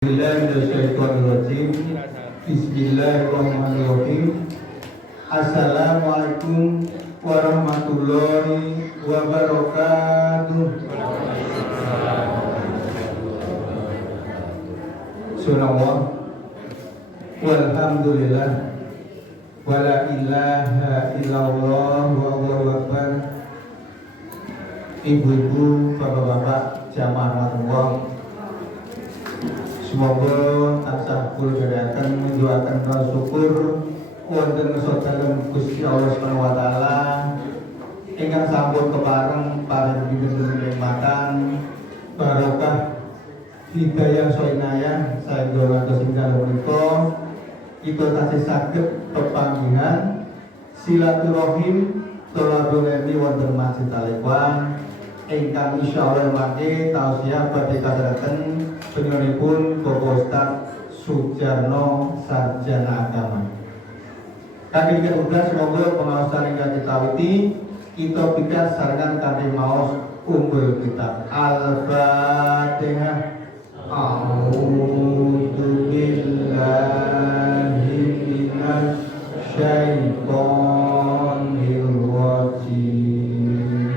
Bismillahirrahmanirrahim. Assalamualaikum warahmatullahi wabarakatuh. Subhanallah walhamdulillah wala ilaha illallah wallahu akbar. Ibu-ibu, bapak-bapak, jamaah rahmatullah, semoga tansah kula gadayaken menjuakan syukur wonten sadanten Gusti Allah Subhanahu wa taala ingkang sampun kepareng paring nikmatan barokah hidayah soinayah saengga ngantos ing dalem menika kita tasih saged pepanggihan silaturahim tolabuleni wonten Masjid Al-Ikhwan ingkang insyaallah mangke tausiah badhe kadharaken penyanipun Bapak Ustaz Sujarno Sarjana Agama. Kami udah semoga pengawasan yang kita witi kita pikir sarangan kami maos umbul kitab Al-Fatihah. A'udzu billahi minasy syaithanir rajim.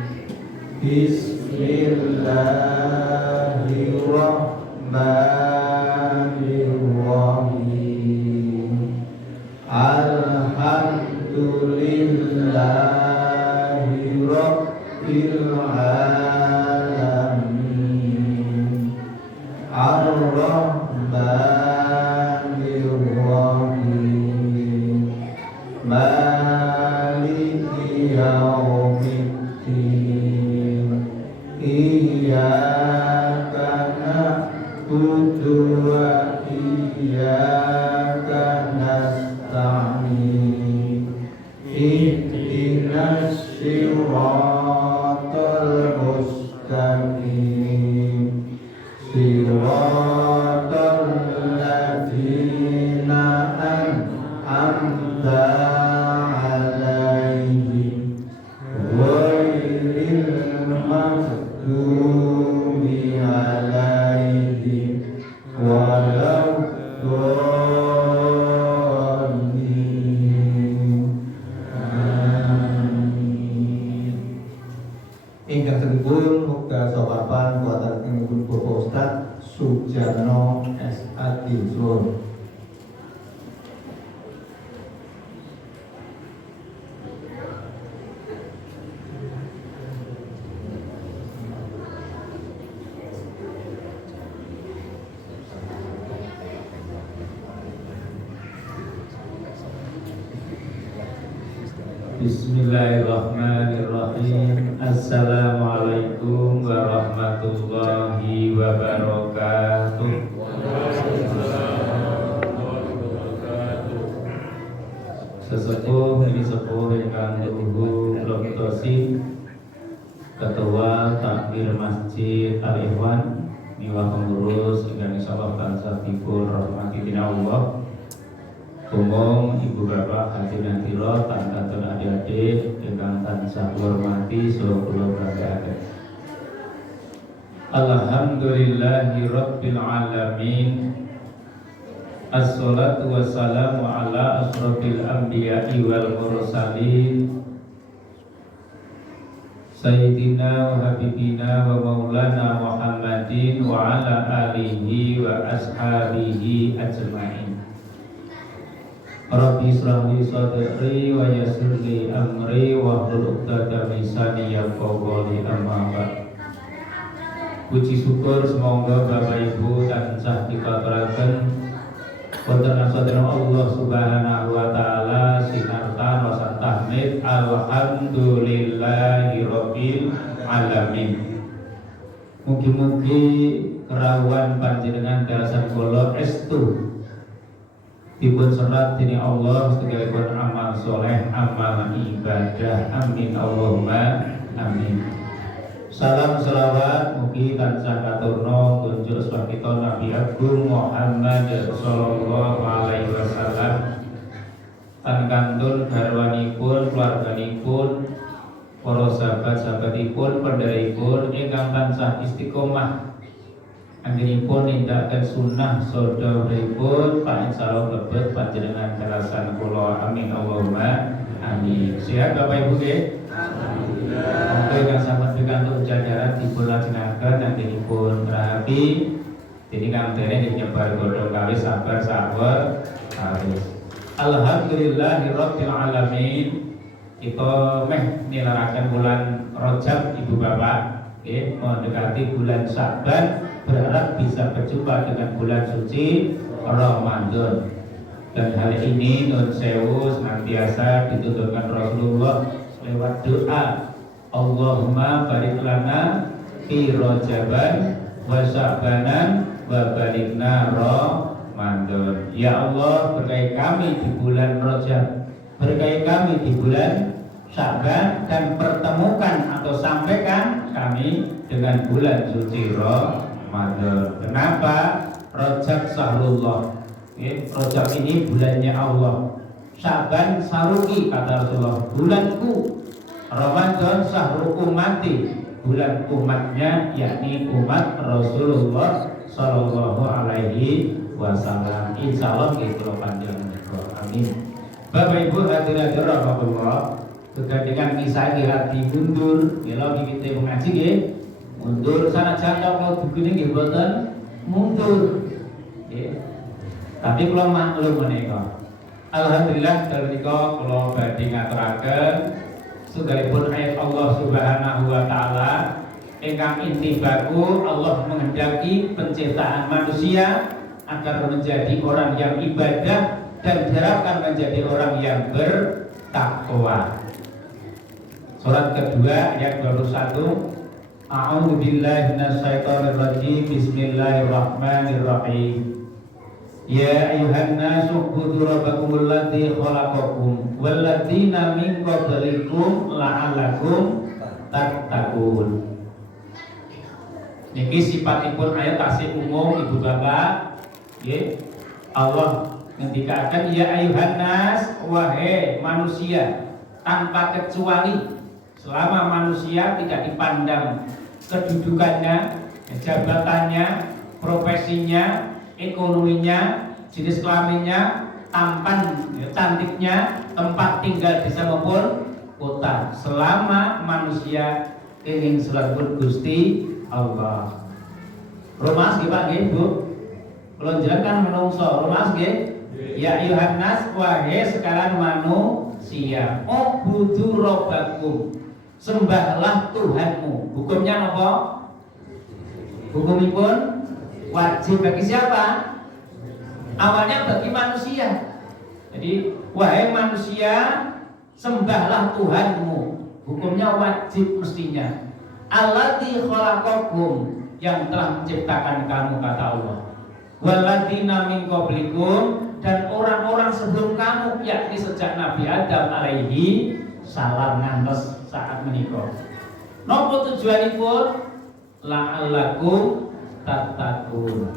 Bismillahirrahmanirrahim. Alhamdulillahi rabbil alamin. Ar-Rahmanir-Rahim. Maliki yaumiddin. Iyyaka na'budu wa iyyaka nasta'in. Ihdinas siratal mustaqim. Siratal ladzina an'amta 'alaihim ghairil maghdubi 'alaihim waladdallin. Amin. Ingkang sedulur muga sopapan buatan ingkang Bapak Ustaz Sujarno S.A. Sur. Bismillahirrahmanirrahim. Assalamualaikum warahmatullahi wabarakatuh. Sesepuh ini sepuh ingkang luhur lokitosi Ketua Takmir Masjid Al-Ikhwan miwah pengurus ingkang insyaallah tansah dipun rahmati dening Allah. Umum ibu bapak hadirin hadirat kantun adik-adik ingkang tansah hormati saha kula banggaken. Alhamdulillahi rabbil alamin. Assalatu wassalamu ala asrofil anbiya'i wal mursalin Sayyidina wa habibina wa maulana Muhammadin wa ala alihi wa ashabihi ajma'in. Rabbi israh li sadri wa yassir li amri wa hlul 'uqdatam min lisani yafqahu qawli. Amma ba'd. Puji syukur semoga Bapak Ibu tansah dikaturaken wonten asmanipun Allah Subhanahu wa taala sinartan wasan tahmid alhamdulillahi rabbil alamin. Mugi-mugi kerawuhan panjenengan darasan kula estu dipun serat dening Allah sekalipun amal soleh, amal ibadah. Amin Allahumma amin. Salam selawat mugi tansah katurna kunjuk swakita Nabi Agung Muhammad sallallahu alaihi wasallam lan kantun garwanipun, keluarganipun, para sahabat-sahabatipun, pendheripun ingkang tansah istiqomah anggenipun nindakaken sunnah sedheripun Pak insyaallah lebet panjenengan kalasan kula amin Allahumma amin. Sehat Bapak Ibu nggih? Alhamdulillah. Monggo ingkang sampun pikantuk jajaran dipun lajengaken anggenipun rahapi dene kang dene nyebar godhong kawis sabar sabar kawis. Alhamdulillahirabbil alamin. Kita meh nilaraken bulan Rajab Ibu Bapak, mendekati bulan Syaban, berharap bisa berjumpa dengan bulan suci Ramadan. Dan hal ini nun sewu senantiasa dituturkan Rasulullah lewat doa, Allahumma barik lana fi Rajaban wa Syabanan wa balighna Ramadan. Ya Allah, berkahi kami di bulan Rajab, berkahi kami di bulan Syaban, dan pertemukan atau sampaikan kami dengan bulan suci Ramadan. Kenapa? Rajab Sahrullah. Rajab ini bulannya Allah. Syaban saruki kata Rasulullah, bulanku. Ramadan sahru umati, bulan umatnya, yakni umat Rasulullah Sallallahu Alaihi Wasallam. Insyaallah kita panjang. Amin. Bapak Ibu hadirin rahmatullah, kegandengan kisah hati mundur, kalau kita mengaji nggih, mundur sana jangka mau begini nggih boten mundur. Tapi kula maklum menika. Alhamdulillah dalem menika kula badhe ngaturaken sugihipun ayat Allah Subhanahu wa taala ingkang intibaku Allah menghendaki penciptaan manusia agar menjadi orang yang ibadah dan diharapkan menjadi orang yang bertakwa. Surat kedua ayat 21. A'udzu billahi minasyaitonir rajim. Bismillahirrahmanirrahim. Ya ayuhan nasu ubudu rabbakumul ladzi khalaqakum wal ladzina min qablikum la'allakum tattaqun. Niki sifatipun ayat tasih umum Ibu Bapak. Nggih. Allah ngendikaken ya ayuhan nas, wahai manusia, tanpa kecuali. Selama manusia tidak dipandang kedudukannya, jabatannya, profesinya, ekonominya, jenis kelaminnya, tampan, cantiknya, tempat tinggal desa maupun kota. Selama manusia ingin selapun Gusti Allah. Romas nggih Pak nggih Bu. Kula njenengan menungso, romas nggih. Ya ayuhan nas, wahai sekalian manusia, ubudu rabbakum, sembahlah Tuhanmu. Hukumnya apa? Hukumipun wajib bagi siapa? Awalnya bagi manusia. Jadi wahai manusia, sembahlah Tuhanmu. Hukumnya wajib mestinya. Alladzi khalaqakum, yang telah menciptakan kamu kata Allah. Walladzina min qablikum, dan orang-orang sebelum kamu, yakni sejak Nabi Adam alaihi salam ngantos saat menikah. Napa tujuanipun? La'allakum tattaqun.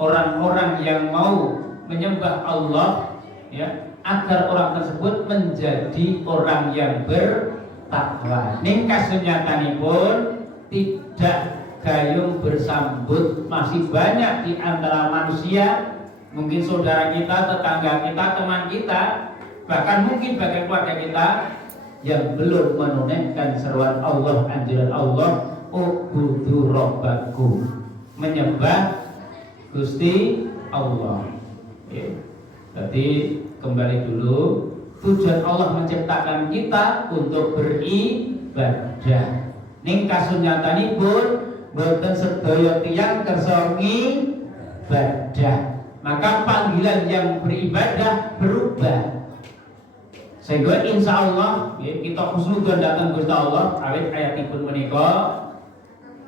Orang-orang yang mau menyembah Allah, ya, agar orang tersebut menjadi orang yang bertakwa. Ning kasunyatanipun tidak gayung bersambut, masih banyak di antara manusia, mungkin saudara kita, tetangga kita, teman kita, bahkan mungkin bagian keluarga kita yang belum menunaikan seruan Allah, anjuran Allah, ubudu rabbakum, menyembah Gusti Allah. Jadi kembali dulu, tujuan Allah menciptakan kita untuk beribadah. Ning kasunyatanipun boten sedaya tiyang kersa ngibadah. Maka panggilan yang beribadah berubah. Sehingga insya Allah kita khusnudon datang Gusti Allah awit ayatipun menika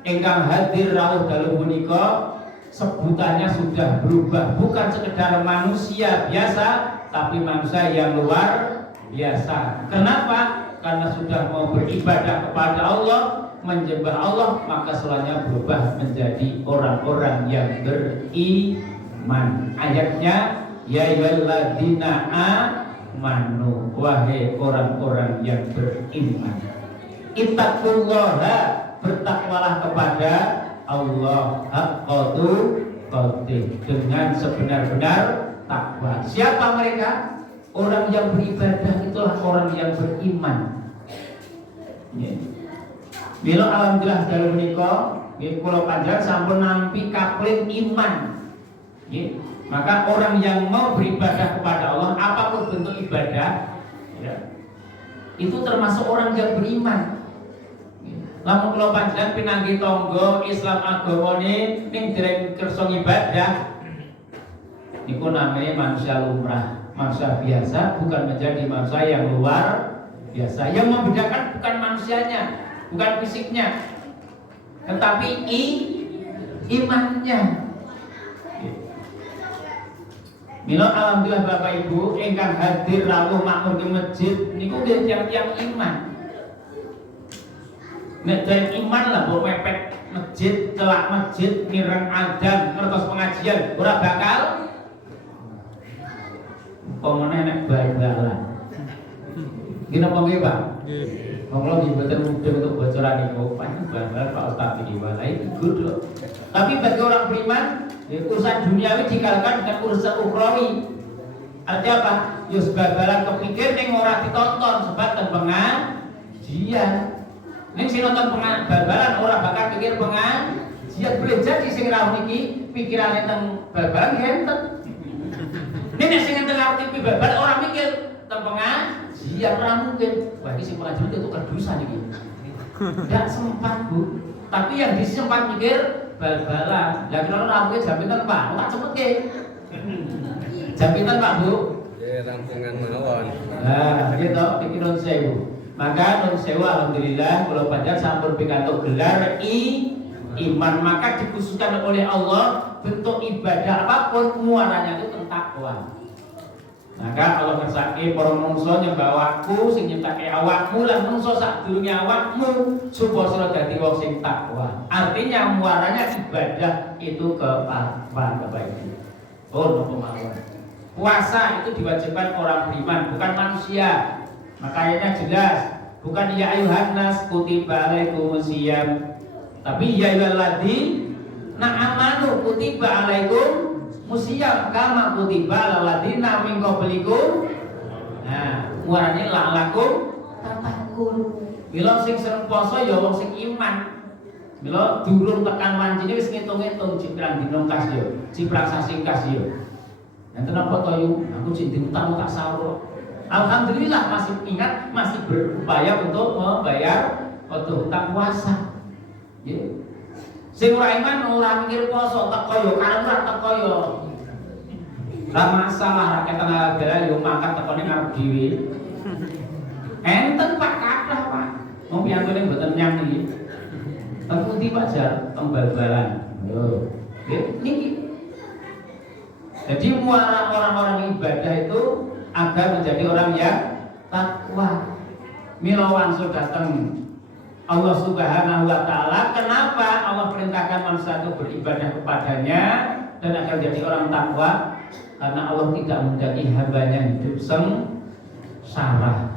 ingkang hadir rawuh dalu menika sebutannya sudah berubah, bukan sekedar manusia biasa tapi manusia yang luar biasa. Kenapa? Karena sudah mau beribadah kepada Allah, menyembah Allah, maka selanjutnya berubah menjadi orang-orang yang beriman. Ayatnya ya ayyuhalladzina amanu, wahai orang-orang yang beriman. Ittaqullaha, bertakwalah kepada Allah haqqatu qatih, dengan sebenar-benar takwa. Siapa mereka? Orang yang beribadah itulah orang yang beriman. Mila alhamdulillah dalu menika nggih kula panjenengan sampun nampi kapling iman. Nggih. Maka orang yang mau beribadah kepada Allah, apapun bentuk ibadah, ya, itu termasuk orang yang beriman. Lamun kula panjenengan pinanggih tangga Islam agamane ning dereng kersa ibadah, niku namanya manusia lumrah, manusia biasa, bukan menjadi manusia yang luar biasa. Yang membedakan bukan manusianya, bukan fisiknya, tetapi imannya. Mila alhamdulillah Bapak Ibu ingkang hadir rawuh makmur di masjid niku nggih tiyang iman. Nek dari iman lah mbok mepet masjid, celak masjid, mireng adzan, ngertos pengajian, ora bakal pemene nek bal-balan. Gini apa nggih, Pak? Nggih. Monggo nggih mboten mudeng untuk bocoran niku, bal-balan Pak Ustaz iki wae kudu. Tapi bagi orang beriman, ya, urusan duniawi dikalahkan dengan urusan ukhrawi. Artinya apa? Ya bal-balan kepikir ning ora ditonton sebab ten pengajian. Ning sing nonton bal-balan ora bakal pikir pengajian. Boleh jadi sing rawuh iki pikirane teng bal-balan enten. Nek sing enten arti bal-balan ora mikir teng pengajian ora mungkin. Wah iki sing pengajian itu kedusan iki. Tidak sempat Bu. Tapi yang disempat mikir bal-balan. Lah kira rawuhe jam pinten Pak? Tak cepetke. Jam pinten Pak Bu? Ya rampungan mawon. Nah, gitu iki nun sewu. Maka nun sewu alhamdulillah kula panjenengan sampun pikantuk gelar iman. Maka dikhususkan oleh Allah bentuk ibadah apapun muaranya itu tentang takwa. Maka Allah ngersake para manungsa nyembah awakku sing nyiptake awakmu lan manungsa sadurunge awakmu supaya sira dadi wong sing takwa. Artinya muaranya ibadah itu kepapan Bapak Ibu. Oh, nopo mawon. Puasa itu diwajibkan orang beriman, bukan manusia. Maka ayatnya jelas, bukan ya ayuhan nas kutiba alaikumus syiyam. Tapi ya ayyuhalladzina amanu kutiba alaikum musyam kama kutiba alal ladzina min qablikum. Nah, muarane la'alakum tatakun. Mila sing seneng poso ya wong sing iman. Mila durung tekan wancine wis ngitung-ngitung ciprang dina kas yo, ciprang sasi kas yo. Enten apa to yu? Aku sing diutang tak sahur. Alhamdulillah masih ingat, masih berupaya untuk membayar utang puasa. Nggih. Sing ora iman ora mikir poso teko yo karep ora teko yo. Ora masalah rakyat tenaga bela yo makan tekone ngarep dhewe. Enten Pak kathah Pak. Wong piyantune mboten nyang iki. Teng pundi Pak Jar? Teng bal-balan. Yo. Nggih, niki. Jadi muara orang-orang ibadah itu agar menjadi orang yang takwa. Milawan sudah datang Allah Subhanahu wa taala, kenapa Allah perintahkan manusia itu beribadah kepadanya dan akan jadi orang takwa? Karena Allah tidak menghendaki hambanya hidup sengsara.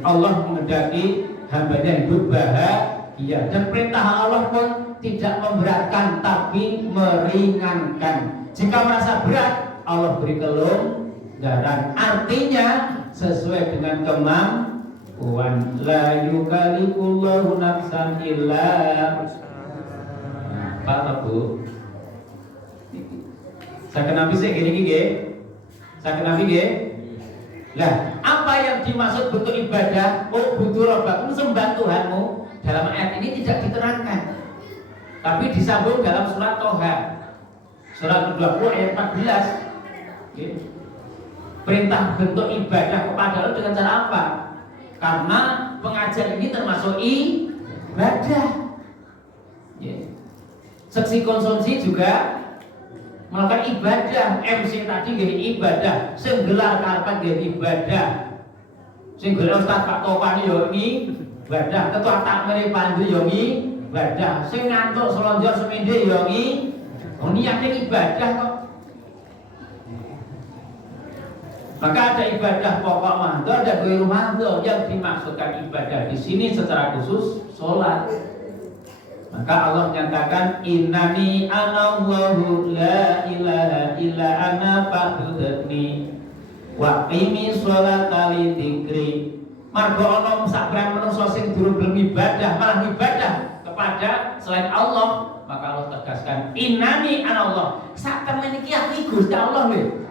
Allah menghendaki hambanya hidup bahagia, dan perintah Allah pun tidak memberatkan tapi meringankan. Jika merasa berat, Allah beri kelonggaran. Artinya sesuai dengan kemampuan. La yukallifullahu nafsan illa Pak Bu. Saya kenapa sih gini nggih? Saya kenapa nggih? Lah, apa yang dimaksud bentuk ibadah? Oh, butuh robbakum, sembah Tuhanmu. Dalam ayat ini tidak diterangkan, tapi disambung dalam surat Toha. Surat 20 ayat 14. Perintah bentuk ibadah kepada Allah dengan cara apa? Karena pengajian ini termasuk ibadah. Seksi konsumsi juga melakukan ibadah. MC tadi jadi ibadah. Sing gelar karpet jadi ibadah. Sing gelar Ustaz Pak Topan yo ibadah. Ketua takmir Pandu yo ibadah. Sing ngantuk selonjor semende yo niatnya ibadah kok. Maka ada ibadah pokok mahdo, ada ghairu mahdo. Yang dimaksudkan ibadah di sini secara khusus sholat. Maka Allah menyatakan innani anallahu la ilaha illa ana fa'budni wa qimi sholata li dzikri. Margo ana sabrang manusa sing durung gelem ibadah malah ibadah kepada selain Allah, maka Allah tegaskan innani anallah. Sak temen iki aku Gusti Allah lho.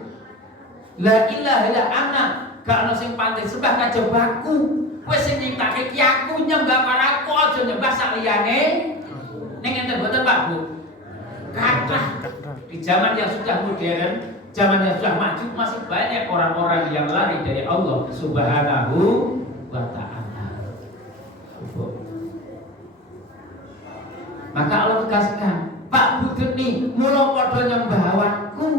La ilaha illa ana, gak ana sing pantes sembah kajaba aku. Kowe sing nyiptake ki aku nyembah karo aku, aja nyembah sak liyane. Ning enten mboten Pak Bu. Kathah di zaman yang sudah modern, zaman yang sudah maju masih banyak orang-orang yang lari dari Allah Subhanahu wa ta'ala. Maka Allah tegaskan, Pak Budeni mula padha nyembah awakku.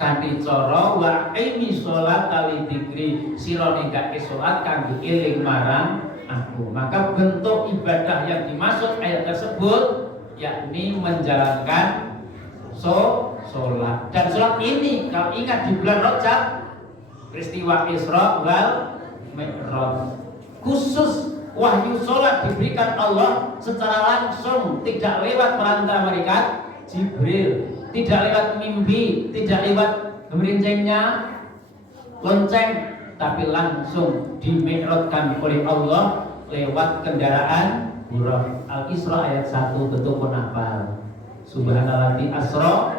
Kanthi cara wa aqimi sholata li dzikri, sira nindakake salat kanggo eling marang aku. Maka bentuk ibadah yang dimaksud ayat tersebut yakni menjalankan sholat. Dan sholat ini kalau ingat di bulan Rajab peristiwa Isra wal Mi'raj, khusus wahyu sholat diberikan Allah secara langsung, tidak lewat perantara malaikat Jibril, tidak lewat mimpi, tidak lewat gemerincengnya lonceng, tapi langsung dimi'rajkan oleh Allah lewat kendaraan buraq. Al-Isra ayat 1 bentuk penapal. Subhanalladzi asra.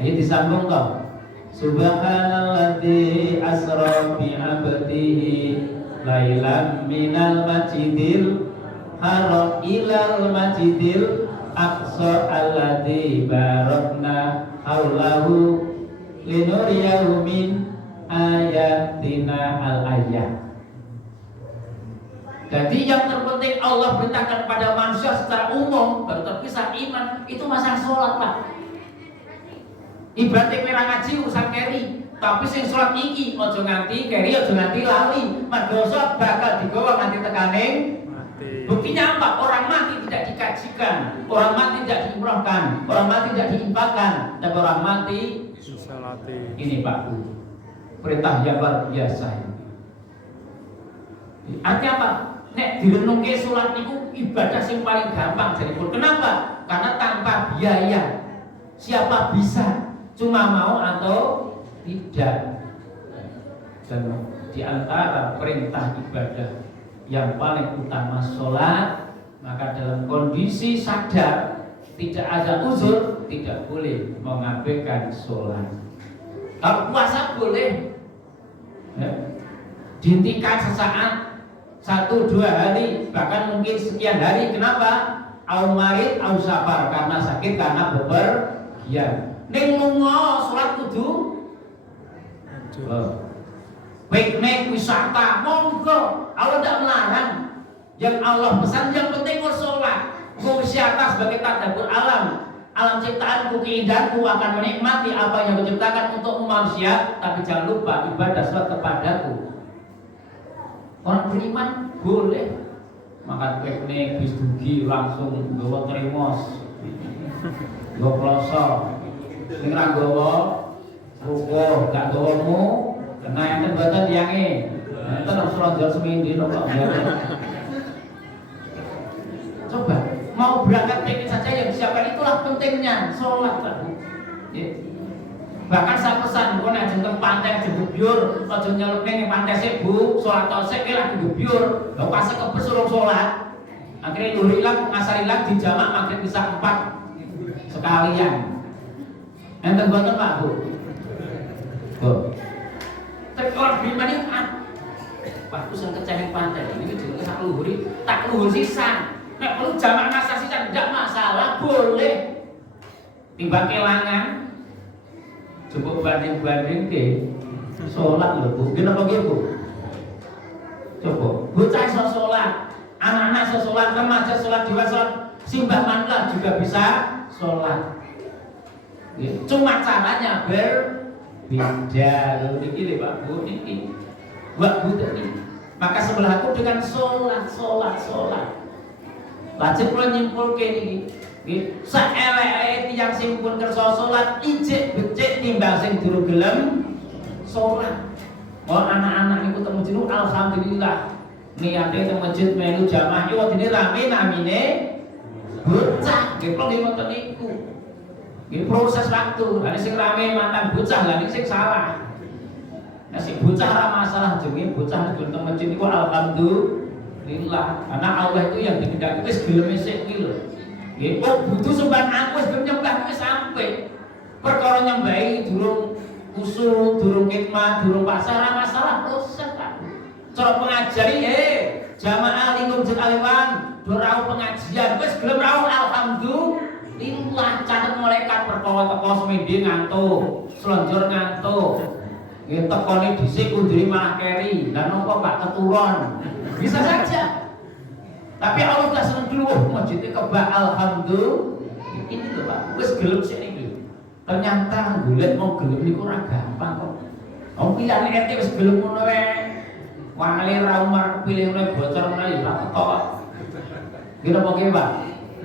Ayo disambung toh. Subhanalladzi asra bi 'abdihi lailan minal masjidil haram ilal masjidil aqsa alladzi barakna haulahu linuriyahu min ayatina al-ayat. Jadi yang terpenting Allah perintahkan pada manusia secara umum, baru terpisah iman, itu masalah sholat Pak. Ibaratnya merah ngaji urusan keri, tapi sing sholat iki ojo nganti keri, ojo nganti lali. Mergo sholat bakal digawa nganti tekaning mati. Buktinya apa? Orang mati tidak dikajikan, orang mati tidak diumrohkan, orang mati tidak diinfakkan, tapi orang mati disolati. Ini Pak Bu, perintah yang luar biasa ini. Artinya apa? Nek direnungke sholat niku ibadah sing paling gampang jaripun. Kenapa? Karena tanpa biaya. Siapa bisa? Cuma mau atau tidak. Dan di antara perintah ibadah yang paling utama sholat, maka dalam kondisi sadar tidak ada uzur, tidak boleh mengabaikan sholat. Kalau puasa boleh, dihentikan sesaat, 1-2 hari, bahkan mungkin sekian hari. Kenapa? Au marid, au safar, karena sakit, karena bepergian. Ning lunga salat kudu piknik, wisata, monggo. Allah tidak melarang. Yang Allah pesan yang penting sholat. Wisata sebagai tadabbur alam ciptaanku, keindahanku, akan menikmati apa yang kuciptakan untuk manusia, tapi jangan lupa ibadah sholat kepadaku. Orang beriman boleh makan piknik, bis dugi, langsung gawa termos, gawa kloso, sing ra gawa ruko, gak gawamu, kena enten badan diange, enten harus ronjol semindi kok. Coba mau berangkat piknik saja yang disiapkan itulah pentingnya sholat tadi. Bahkan saya pesan, kau nek jeng pantai jebubyur, aja nyelupne ning pantai sik Bu, salat tosek ki lagi gebyur. Lha pas kepes urung salat. Akhirnya luhur ilang, ngasar ilang dijamak magrib bisa 4 sekalian. Enten boten Pak Bu? Bu. Tapi orang beriman ini Pak, sing keceheng pantai ini jenenge sak luhuri, tak luhur sisan. Nek perlu jamak ngasar sisan ndak masalah, boleh. Timbang kelangan cukup banding-banding ke sholat lho Bu. Kenapa gitu? Coba bocah iso sholat, anak-anak iso sholat, remaja sholat, dewasa sholat, simbah manlah juga bisa sholat. Cuma caranya berbeda. Ini Pak Bu, ini Mbak Bu ini. Maka sebelahku dengan sholat. Lajeng kula nyimpulke niki. Saelek-elek tiyang sing pun kersa salat ijik becik timbang sing durung gelem salat. Mohon anak-anak niku temu jeneng alhamdulillah niate teng masjid melu jamaah iki wadine rame namine bocah nggih kok nggih ngoten niku. Nggih proses waktu. Lah sing rame mantan bocah lah niki sing salah. Nah sing bocah ora masalah jenenge bocah teng masjid niku alhamdulillah. Karena Allah itu yang dikehendaki wis gelem sik iki lho. Nggih kok butuh sumban aku wis gelem nyembah wis sampe. Perkara nyembahi durung usul, durung khidmat, durung pasar ora masalah proses Pak. Cara pengajari jamaah lingkup jet aliwan do rawuh pengajian wis gelem rawuh alhamdulillah catet malaikat perkara teko semende ngantuk slonjor ngantuk nggih tekone dhisik kunduri malah keri lan napa Pak keturun bisa saja tapi Allah sudah seneng dulu masjidnya kebak alhamdulillah ini lho Pak wis gelem sik niki ternyata golek mau gelem niku ora gampang kok wong pilihan RT wis gelem ngono wae wali ra umar pilih oleh bocor meneh ya ora teko. Nggih napa nggih, Pak?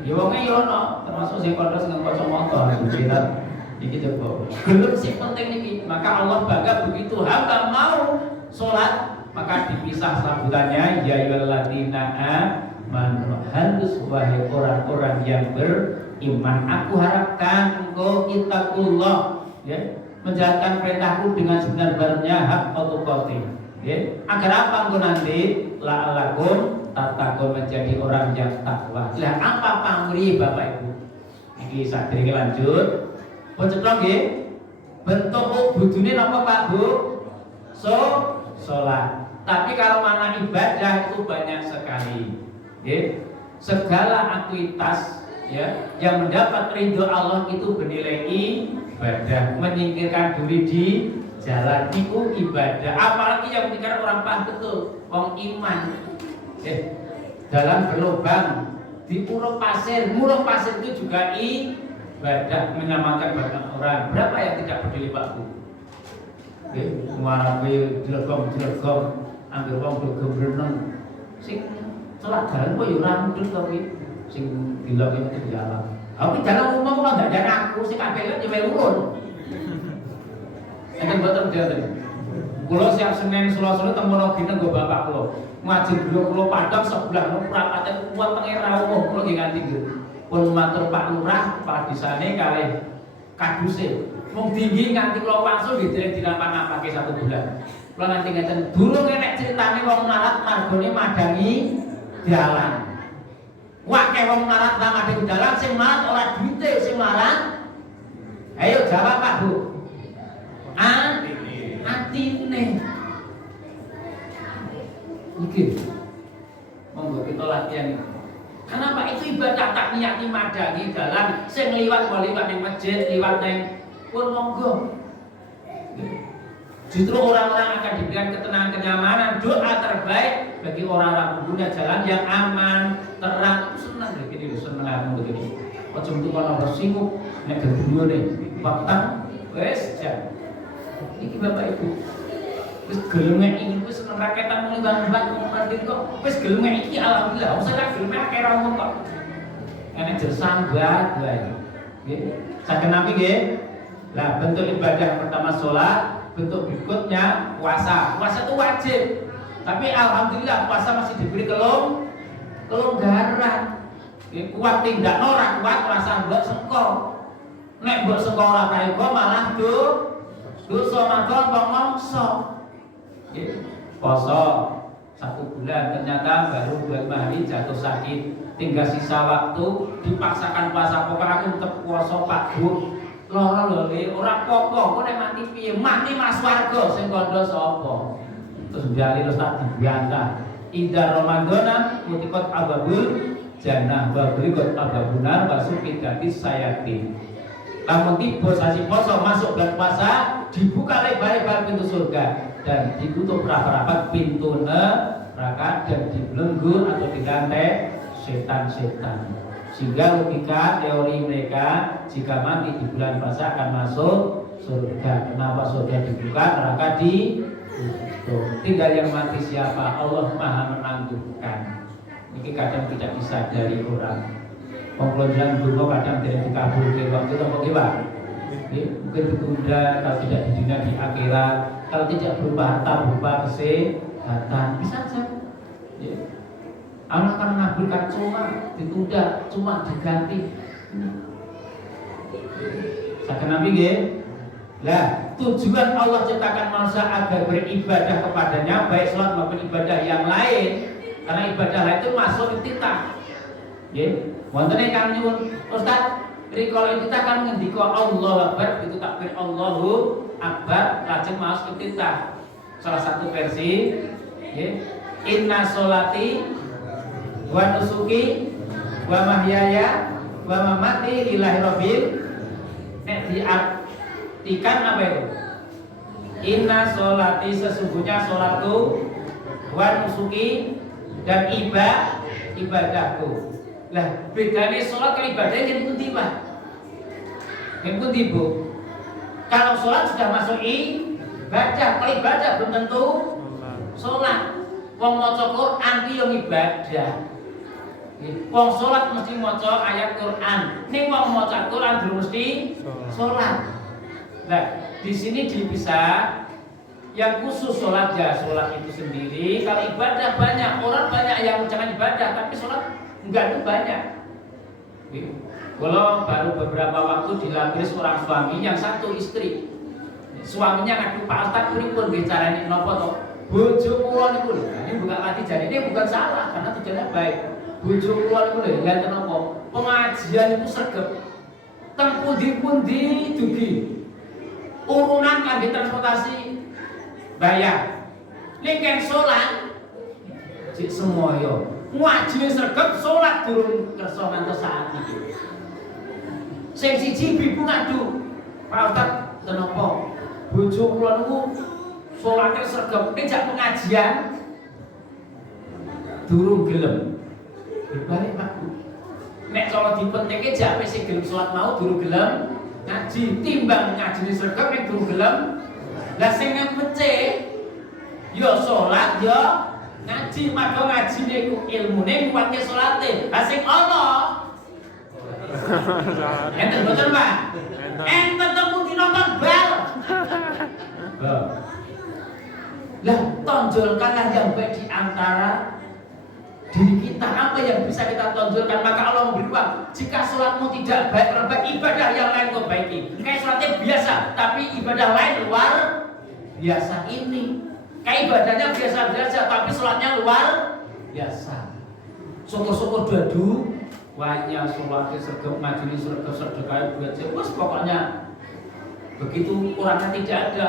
Ya wonge ya ono, termasuk sing padha sing kacamata kira iki coba. Gelem sing penting niki, maka Allah bangga begitu hamba mau salat maka dipisah sambutannya ya ayyuhalladzina amanu harus wahai orang-orang yang beriman aku harapkan engkau ittaqullah ya menjalankan perintahku dengan sebenar-benarnya hak tuqatih. Agar apa engkau nanti la'alakum tatakun menjadi orang yang takwa. Lah apa pamrih Bapak Ibu? Iki sadurunge lanjut. Pecetrong nggih. Bentuk budune napa Pak Bu? Salat. Tapi kalau mana ibadah itu banyak sekali. Nggih. Segala aktivitas ya yang mendapat ridho Allah itu bernilai ibadah. Menyingkirkan diri di jalan itu ibadah, apalagi yang meninggal orang paham betul, wong iman. Dalam berlubang di murah pasir itu juga ibadah menyamakan banyak orang. Berapa yang tidak peduli Pak Bu? Ngarape dilegom, ambil wong bergembreng, sing celak jalan kok ya ora mudhun to kuwi, sing dilok itu jalan. Tapi jalan umum kok enggak ada aku, sing kabeh yo urun. Enten boten jalan. Kula siap Senin Selasa temono gine nggo bapak kula. Ngaji beliau kula padang sebelah prapaten kuat tenge rawuh kula nggih nganti nggih. Pun matur Pak Lurah, Pak Disane kalih kaduse. Wong tinggi nganti kula wangsul nggih dereng dinapa-napake 1 bulan. Kula nganti ngeten durung enek critane wong melarat margone madangi dalan. Wake wong melarat nang madangi dalan sing melarat ora duwite sing melarat. Ayo jawab Pak Bu. Atine iki monggo kita latihan. Kenapa itu ibadah tak niati madangi dalan sing liwat ning masjid liwat ning pun monggo. Justru orang-orang akan diberikan ketenangan kenyamanan doa terbaik bagi orang-orang pengguna jalan yang aman terang itu senang begini senang begini. Ojo metu kono bersinggung nek gedune petang wis jan. Iki Bapak Ibu wis gelem iki wis seneng raketan mung gambar mandi kok wis gelem iki alhamdulillah wis ora gelem akeh ra omong kok enek jersambat wae nggih saken nami nggih lah bentuk ibadah pertama salat bentuk berikutnya puasa itu wajib tapi alhamdulillah puasa masih diberi kelonggaran kuat tindak ora kuat rasa mbok sengko nek mbok sengko ora kae malah dosa mangkon wong mongso. Poso 1 bulan ternyata baru 2 hari jatuh sakit. Tinggal sisa waktu dipaksakan puasa pokok aku tetep puasa Pak Bu. Lara lho le ora apa-apa kok nek mati piye? Mati Mas warga sing kandha sapa? Terus jali terus tak dibantah. Ida Ramadana mutikot ababul jannah wa berikut ababunar wasukit gadis sayati. Lamun tiba sasi poso masuk bulan puasa dibuka lebar-lebar pintu surga dan ditutup rapat-rapat pintu neraka dan dibelenggu atau digantai setan-setan. Sehingga logika teori mereka jika mati di bulan puasa akan masuk surga. Kenapa surga dibuka, neraka ditutup? Tinggal yang mati siapa? Allah Maha menangguhkan. Ini kadang tidak disadari orang. Pengkelolaan dulu kadang tidak dikabulkan waktu itu apa Pak? Mungkin ditunda kalau tidak di dunia di akhirat, kalau tidak berupa harta berupa kesehatan bisa saja. Ya. Allah akan mengabulkan cuma ditunda, cuma diganti. Saken nabi nggih. Lah, tujuan Allah ciptakan manusia agar beribadah kepadanya, baik salat maupun ibadah yang lain. Karena ibadah lain itu masuk iftitah. Nggih. Wonten ingkang nyuwun, Ustaz, rikala kita kan ngendika Allahu Akbar, itu takbir Allahu Akbar, lajeng maos iftitah. Salah satu versi, nggih. Inna sholati wa nusuki wa mahyaya wa mamati lillahi rabbil. Nek diartikan apa itu? Inna sholati, sesungguhnya sholatku, wa nusuki, dan ibadahku. Lah bedanya sholat kalau ibadah yang pundi Pak? Yang pundi Bu? Kalau sholat sudah masuk ibadah, kalau ibadah belum tentu sholat. Wong maca Quran ki yo ibadah. Wong sholat mesti maca ayat Quran. Ning wong maca Quran belum mesti sholat. Nah, di sini dipisah yang khusus sholat ya sholat itu sendiri. Kalau ibadah banyak, orang banyak yang mengucapkan ibadah, tapi sholat enggak itu banyak. Kalau baru beberapa waktu dilamar seorang suami yang satu istri. Suaminya ngadu Pak Ustaz pripun nggih carane napa to? Bojo kula niku lho. Ini bukan arti jadi ini bukan salah karena tujuannya baik. Bojo kula niku lho ngenten napa? Pengajian itu sregep. Teng pundi-pundi dugi. Urunan kangge transportasi bayar. Nek kan salat cek semoyo. Ngajine sregep salat durung kersa ngantos saat iki. Sing siji ibu ngadu, Pak Ustaz, kenapa bojo kula niku salate sregep njak pengajian durung gelem. Balik Pak. Nek salat dipentingke jak wis gelem salat mau durung gelem ngaji, timbang ngajine sregep nek durung gelem. Lah sing meceh ya salat ya ngaji, maka ngajine iku ilmune kuwate salate. Lah sing ana enten boten Pak? Enten temu nonton bal. Lah tonjolkanlah yang baik di antara diri kita. Apa yang bisa kita tonjolkan? Maka Allah memberi uang. Jika sholatmu tidak baik, ibadah yang lain kau baiki. Kayak sholatnya biasa, tapi ibadah lain luar biasa ini. Kayak ibadahnya biasa-biasa, tapi sholatnya luar biasa. Syukur-syukur dadu, wanya sholatnya sergap, majelis sergap, sedekah buat jelas. Pokoknya begitu kurangnya tidak ada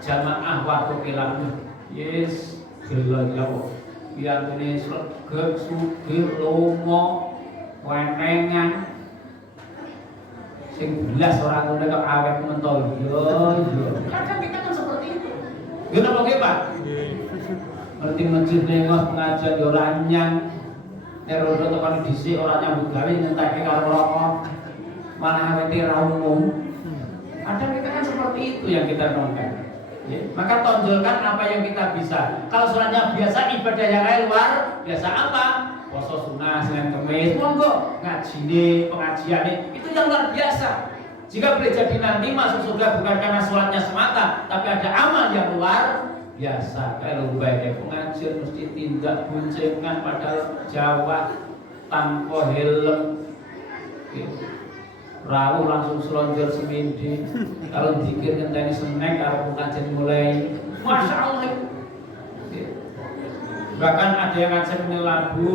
jamaah waktu kilang. Yes, gila jauh. Biar ini sergap, sugih, lomo, wenengan. Sing belas orang udah kok awet mentol. Kadang kita kan seperti itu. Gimana Pak Pak? Ngerti masjid nengok pengajian yo ranyang. Nerodo tekan dhisik ora nyambut gawe nyentekke karo rokok. Malah awete ra umum. Kadang kita kan seperti itu yang kita nongkan. Ya, maka tonjolkan apa yang kita bisa. Kalau sholatnya biasa, ibadah yang lain luar biasa apa? Poso sunnah, Senin Kemis, monggo ngaji pengajian itu yang luar biasa. Jika boleh jadi nanti masuk surga bukan karena sholatnya semata, tapi ada amal yang luar biasa. Kalau baiknya pengajian mesti tindak boncengan padahal Jawa tanpa helm. Rawuh langsung selonjor semindi. Kalau dikir ngenteni snack karo pengajian mulai. Masya Allah. Bahkan ada yang ngajak lagu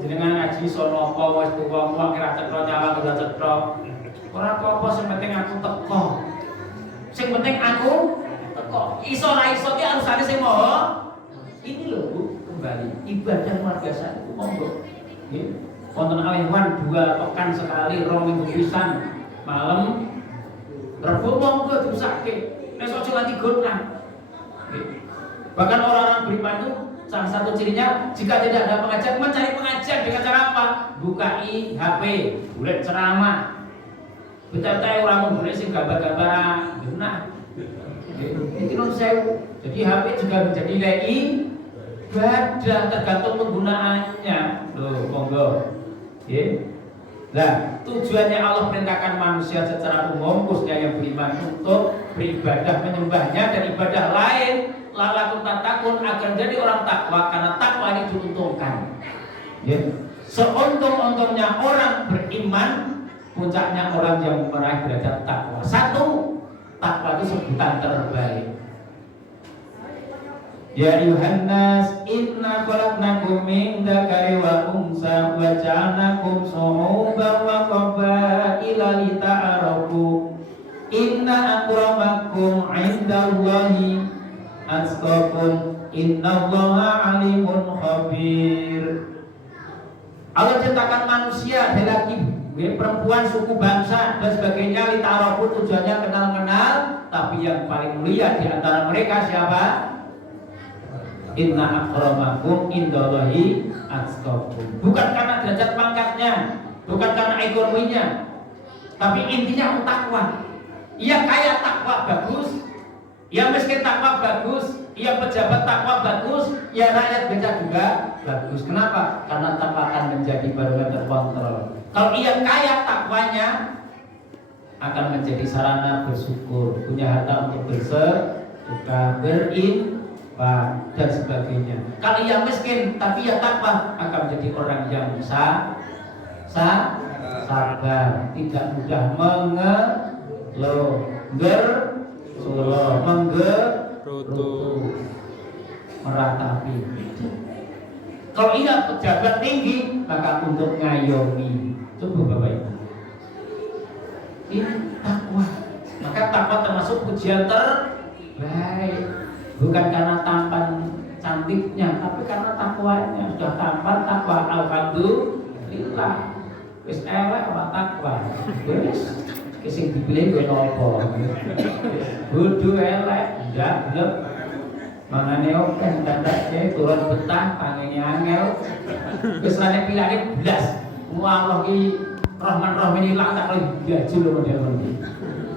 jenengan ngaji sono apa wis tuwa kok kira cetha nyala ora cetha. Ora apa-apa sing penting aku teko. Sing penting aku teko. Iso ra iso ki arusane sing moho. Ini lho Bu, kembali ibadah luar biasa itu monggo. Nggih. Wonten awewan 2 pekan sekali 2 minggu pisan malam Rebo monggo diusahke nek aja nganti gonang. Bahkan orang-orang beriman itu salah satu cirinya jika tidak ada pengajian mencari pengajian dengan cara apa? Bukai HP, boleh ceramah. Betul-betul orang boleh sing gambar-gambar nah. Itu non sewu. Jadi HP juga menjadi nilai ibadah tergantung penggunaannya. Loh, monggo. Nah, tujuannya Allah perintahkan manusia secara umum khususnya yang beriman untuk beribadah menyembahnya dan ibadah lain lalakum tatakun agar jadi orang takwa karena takwa ini diuntungkan. Ya. Seuntung-untungnya orang beriman, puncaknya orang yang meraih derajat takwa. Satu, takwa itu sebutan terbaik. Ya ayuhannas inna khalaqnakum min dzakari wa unsa wa ja'alnakum shu'uban wa qabaila lita'arafu inna akramakum 'indallahi atqakum innallaha 'alimun khabir. Allah ciptakan manusia dari laki, perempuan, suku, bangsa dan sebagainya lita'arafu tujuannya kenal-kenal, tapi yang paling mulia di antara mereka siapa? Inna akramakum indallahi atqakum. Bukan karena derajat pangkatnya, bukan karena ekonominya, tapi intinya takwa. Ia kaya takwa bagus, ia miskin takwa bagus, ia pejabat takwa bagus, ia rakyat biasa juga bagus. Kenapa? Karena takwa akan menjadi barometer kontrol. Kalau ia kaya takwanya akan menjadi sarana bersyukur, punya harta untuk bersedekah, dan sebagainya. Kalau ia miskin tapi ia takwa akan menjadi orang yang sabar, tidak mudah meratapi. Kalau ia pejabat tinggi maka untuk ngayomi. Coba Bapak Ibu, ini takwa. Maka takwa termasuk pujian terbaik. Bukan karena tampan cantiknya, tapi karena takwanya. Sudah tampan takwa, alhamdulillah. Wis elek ora takwa. Wis sing dipilih kowe nopo. Bodho elek, ndak blek. Mangane oke dadake turun betah, tangene angel. Wis rene pilane blas. Allah ki Rahman Rahim ini tak gajul model ini.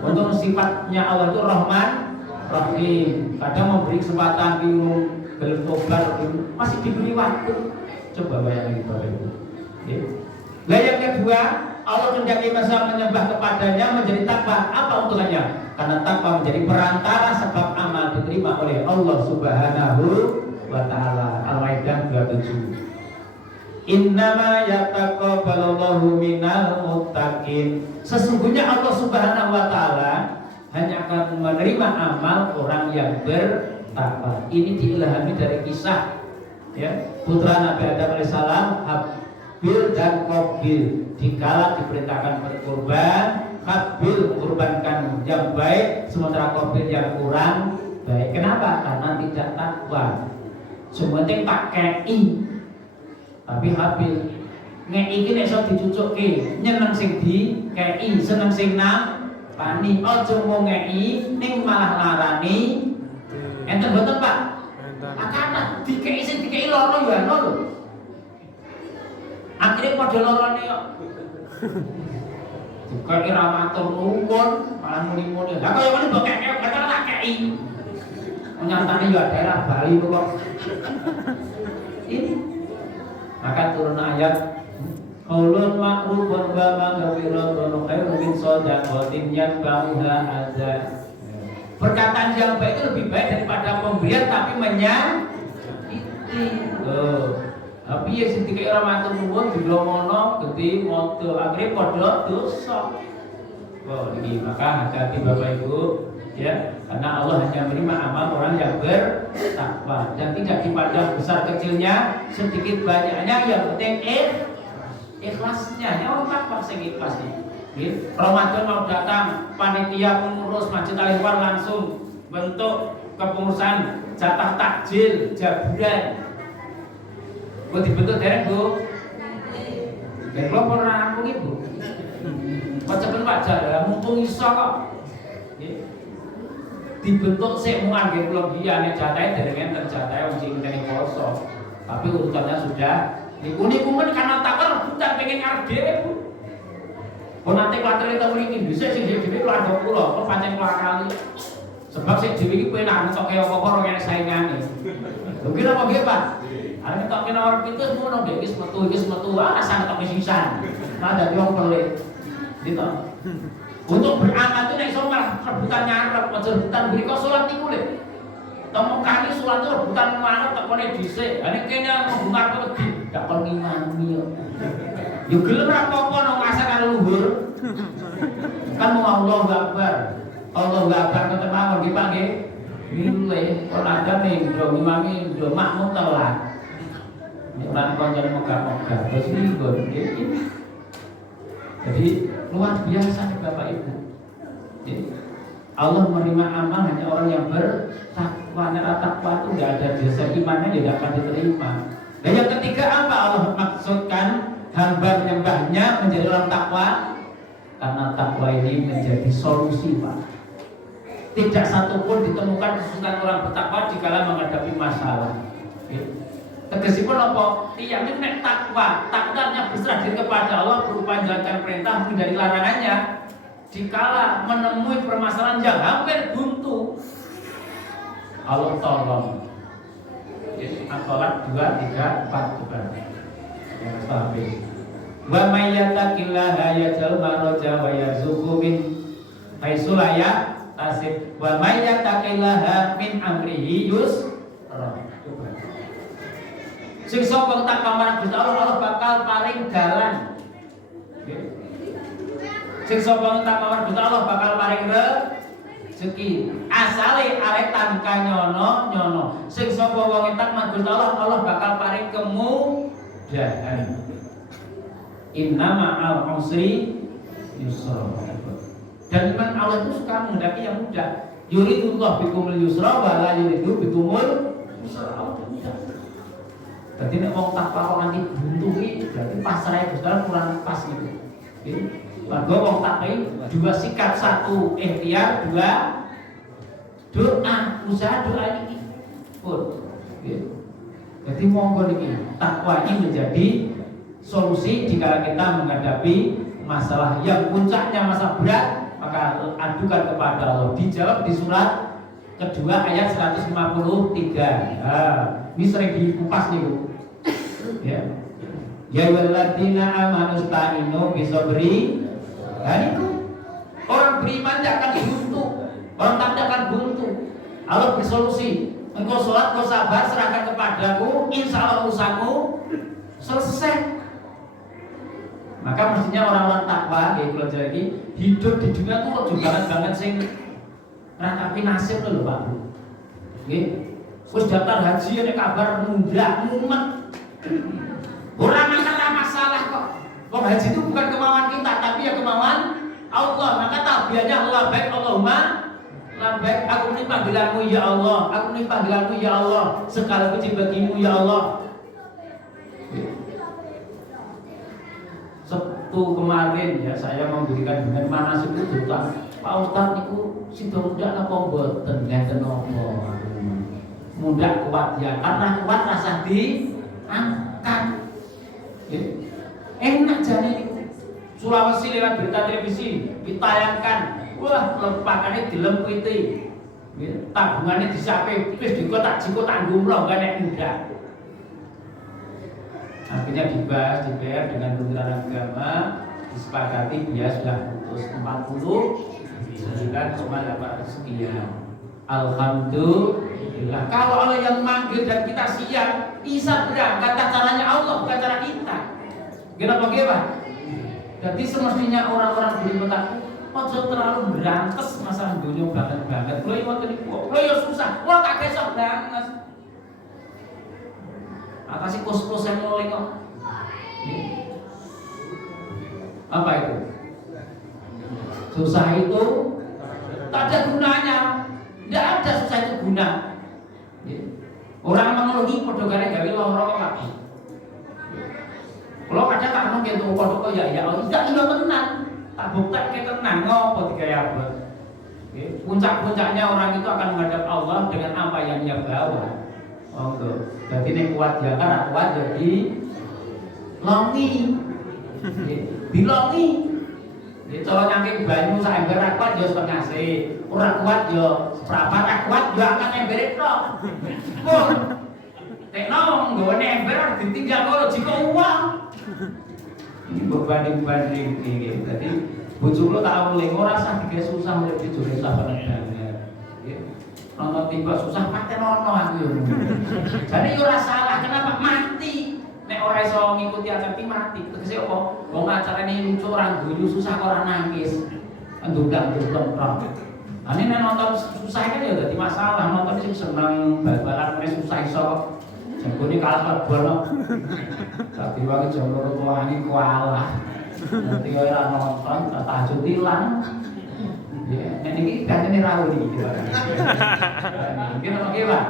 Untuk sifatnya Allah itu Rahman Rahim, kadang memberi kesempatan bingung, bertobat, masih diberi waktu. Coba bayangin Bapak Ibu. Nah yang kedua, Allah menjadi masa menyembah kepadanya menjadi takwa. Apa untungannya? Karena takwa menjadi perantara sebab amal diterima oleh Allah Subhanahu wa Ta'ala. Al-Maidah 27. Innama yataqabbalallahu minal muttaqin. Sesungguhnya Allah Subhanahu wa Ta'ala hanya akan menerima amal orang yang bertakwa. Ini diilhami dari kisah ya, putra Nabi Adam alaihissalam, Habil dan Qabil. Dikala diperintahkan berkorban, Habil mengorbankan yang baik, sementara Qabil yang kurang baik. Kenapa? Karena tidak takwa. Sementing tak kei, tapi Habil ngei iki nek iso dicucukke, nyeneng sing di kei, seneng sing nang pani, ojo mau ngei, ning malah larani. Enten boten Pak? Akana dikei sing dikei loro ya ono lho. Akhire padha lorone kok. Dikei ra matur nuwun, malah muni-muni. Lah kaya ngene mbok kei, kata tak kei. Nyatane ya daerah Bali kok. Ini maka turun ayat qaulun ma'rufun wa maghfiratun khairun min shadaqatin yanfa'uha adza. Perkataan yang baik itu lebih baik daripada pemberian tapi menyakiti. Tapi ya sing dikek ora matur nuwun dilomono gede moto akhire padha dosa. Oh ini maka hati-hati Bapak Ibu ya, karena Allah hanya menerima amal orang yang bertakwa dan tidak dipandang besar kecilnya, sedikit banyaknya, yang penting ikhlasnya. Ya orang takwa sing ikhlas nih. Ramadan mau datang, panitia pengurus Masjid Al-Ikhwan langsung bentuk kepengurusan jatah takjil jaburan. Bu dibentuk dereng Bu. Nek kula pun rampung Ibu. Pacapen Pak Jara mumpung iso kok. Dibentuk sik mu anggere kula giyane jatahe dereng enten jatahe wong sing ngenteni poso. Tapi urutannya sudah niku men karena takon rebutan pengen ngarep dhewe Bu. Kok nanti klater itu mriki dhisik sing dhewe keluarga kula, kok pancen kali. Sebab sik dhewe iki penak entuk kaya apa-apa ora ngene saingane. Lho kira apa nggih Pak? Arep entuk kena arep itu semono iki metu, ah asal entuk sisan. ada wong pelit. Gitu. Untuk beramal itu nek iso malah rebutan nyarep, aja rebutan mriko salat niku lho. Temu kali salat itu rebutan manut tekone dhisik. Ha nek kene ngungar wedi, gak kon ngimami yo. Yo gelem ra apa-apa nang asar karo luhur. Kan mau Allahu Akbar. Allahu Akbar ngoten mawon nggih Pak nggih. Milih ora ada ning do ngimami do makmum telat. Nek ora konjen mogah-mogah terus niku nggih. Jadi luar biasa nih Bapak Ibu. Jadi, Allah menerima amal hanya orang yang bertakwa. Nek takwa itu tidak ada jasa imannya tidak akan diterima. Dan yang ketiga apa Allah maksudkan hamba menyembahnya menjadi orang takwa? Karena takwa ini menjadi solusi Pak. Tidak satu pun ditemukan kesulitan orang bertakwa dikala menghadapi masalah. Tegesipun apa? Yakin nek takwa, takwanya berserah diri kepada Allah berupa menjalankan perintah menghindari larangannya. Dikala menemui permasalahan yang hampir buntu, Allah tolong. At-Tolak 2, 3, 4 juga. Yang habis. Wa may yattaqillaha yaj'al makhraja wa yarzuqhu min haitsu la yahtasib. Wa may yattaqillaha min amrihi yusra. Sing sapa takwa marang Gusti Allah, Allah bakal paring dalan. Sing sapa takwa marang Gusti Allah bakal paring rezeki. Asale arek tangka nyono. Sing sapa wong takwa marang Gusti Allah, Allah bakal paring kemudahan. Inna ma'al usri yusra. Dan iman Allah itu suka menghendaki yang mudah. Yuridullah bikumul yusra wa la yuridu bikumul yusra. Jadi nek wong takwa kok nanti buntu iki berarti pasrahe Gusti Allah kurang pas gitu. Nggih. Warga wong takwa dua sikap, satu ikhtiar, dua doa, usaha doa ini pun. Nggih. Jadi monggo niki takwa ini menjadi solusi jika kita menghadapi masalah yang puncaknya masalah berat, maka adukan kepada Allah. Dijawab di surat kedua ayat 153. Ini sering dikupas nih Bu. Ya. Ya walladzina amanu sta'inu bisabri. Nah itu orang beriman tidak akan buntu, orang takwa akan buntu. Allah bersolusi. Engkau sholat, engkau sabar, serahkan kepadaku, insya Allah urusanmu selesai. Maka mestinya orang-orang takwa, kayak kalau jadi hidup di dunia tuh juga banget sing rangkapi nasib loh Pak Bu. Terus daftar haji ini kabar mumet. Orang masalah masalah kok. Kok haji itu bukan kemauan kita, tapi ya kemauan Allah. Maka tabiatnya Allah baik Allahumma labbaik. Aku ini panggilanmu ya Allah. Aku ini panggilanmu ya Allah. Segala puji bagimu ya Allah. Sabtu kemarin ya saya memberikan dengan manasik itu juta. Pak Ustadz niku sida muda napa mboten ngeten napa? Muda kuat ya, karena kuat rasa diangkat. Enak jane niku. Sulawesi lewat berita televisi ditayangkan. Wah, lepakane dilempiti. Tabungannya disape wis dikotak jiko tanggung lho gak nek muda. Akhirnya dibahas DPR dengan Kementerian Agama, disepakati dia sudah putus 49,8 sekian. Alhamdulillah. Kalau Allah yang manggil dan kita siap, bisa berangkat. Caranya Allah bukan cara kita. Kenapa Pak? Jadi semestinya orang-orang beriman ojo terlalu berantes masalah dunia banget. Kalau yang waktu ini, kalau yang susah, kalau tak besok banget. Atasi kos-kos yang mulai kok. Apa itu? Susah itu tak ada gunanya. Tidak ada susah itu guna. Orang mengeluhi podogane gawe loro kok lagi. Kalau kadang tak nunggu itu podok ya Allah tidak iya tenan. Tak bukti tenan ngopo digawe abot. Puncak-puncaknya orang itu akan menghadap Allah dengan apa yang dia bawa. Oh enggak. Jadi nek kuat ya kan kuat jadi longi. Dilongi. Kalau nyangking banyu sak ember kuat ya setengah se. Ora kuat ya seprapat, kuat ya akan embere tok. Pun. Nek nong nggawane ember ditinggal karo jiko uang. Ini berbanding-banding ini. Jadi bojo kula tak uling ora usah digawe susah urip bojo susah banget. Nggih. Nonton tiba susah paten ono aku yo. Jadi yo ora salah, kenapa mati? Nek ora iso ngikuti acara ki mati. Tegese apa? Wong acarane lucu ora guyu susah kok ora nangis. Ndundang-ndundang tok. Ani nek nonton susah kan ya dadi masalah. Nonton sing seneng bal-balan wis susah iso. Jagone kalah lebon. Tapi wae jam 2 tuani kualah. Nanti ora nonton tahajud ilang. Ya, nek iki gantene rawuh iki. Mungkin ono ki, Pak.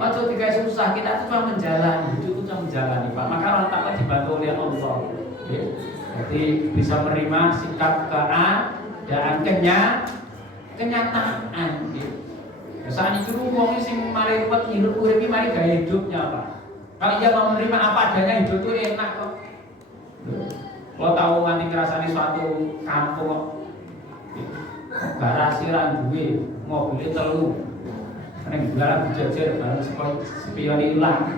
Ojo digawe susah, kita tuh cuma menjalani, hidup itu cuma menjalani, Pak. Maka orang takwa dibantu oleh Allah. Ya. Jadi bisa menerima sikap keadaan kenyataan. Ya. Saat itu wong sing mari ruwet hidup urip iki mari gaya hidupnya, Pak. Kalau dia mau menerima apa adanya hidup itu enak kok. Kalau tahu nganti ngrasani suatu kampung kok. Garasi ra duwe, mobilnya telu. Nek gelar dijejer bareng spion ilang.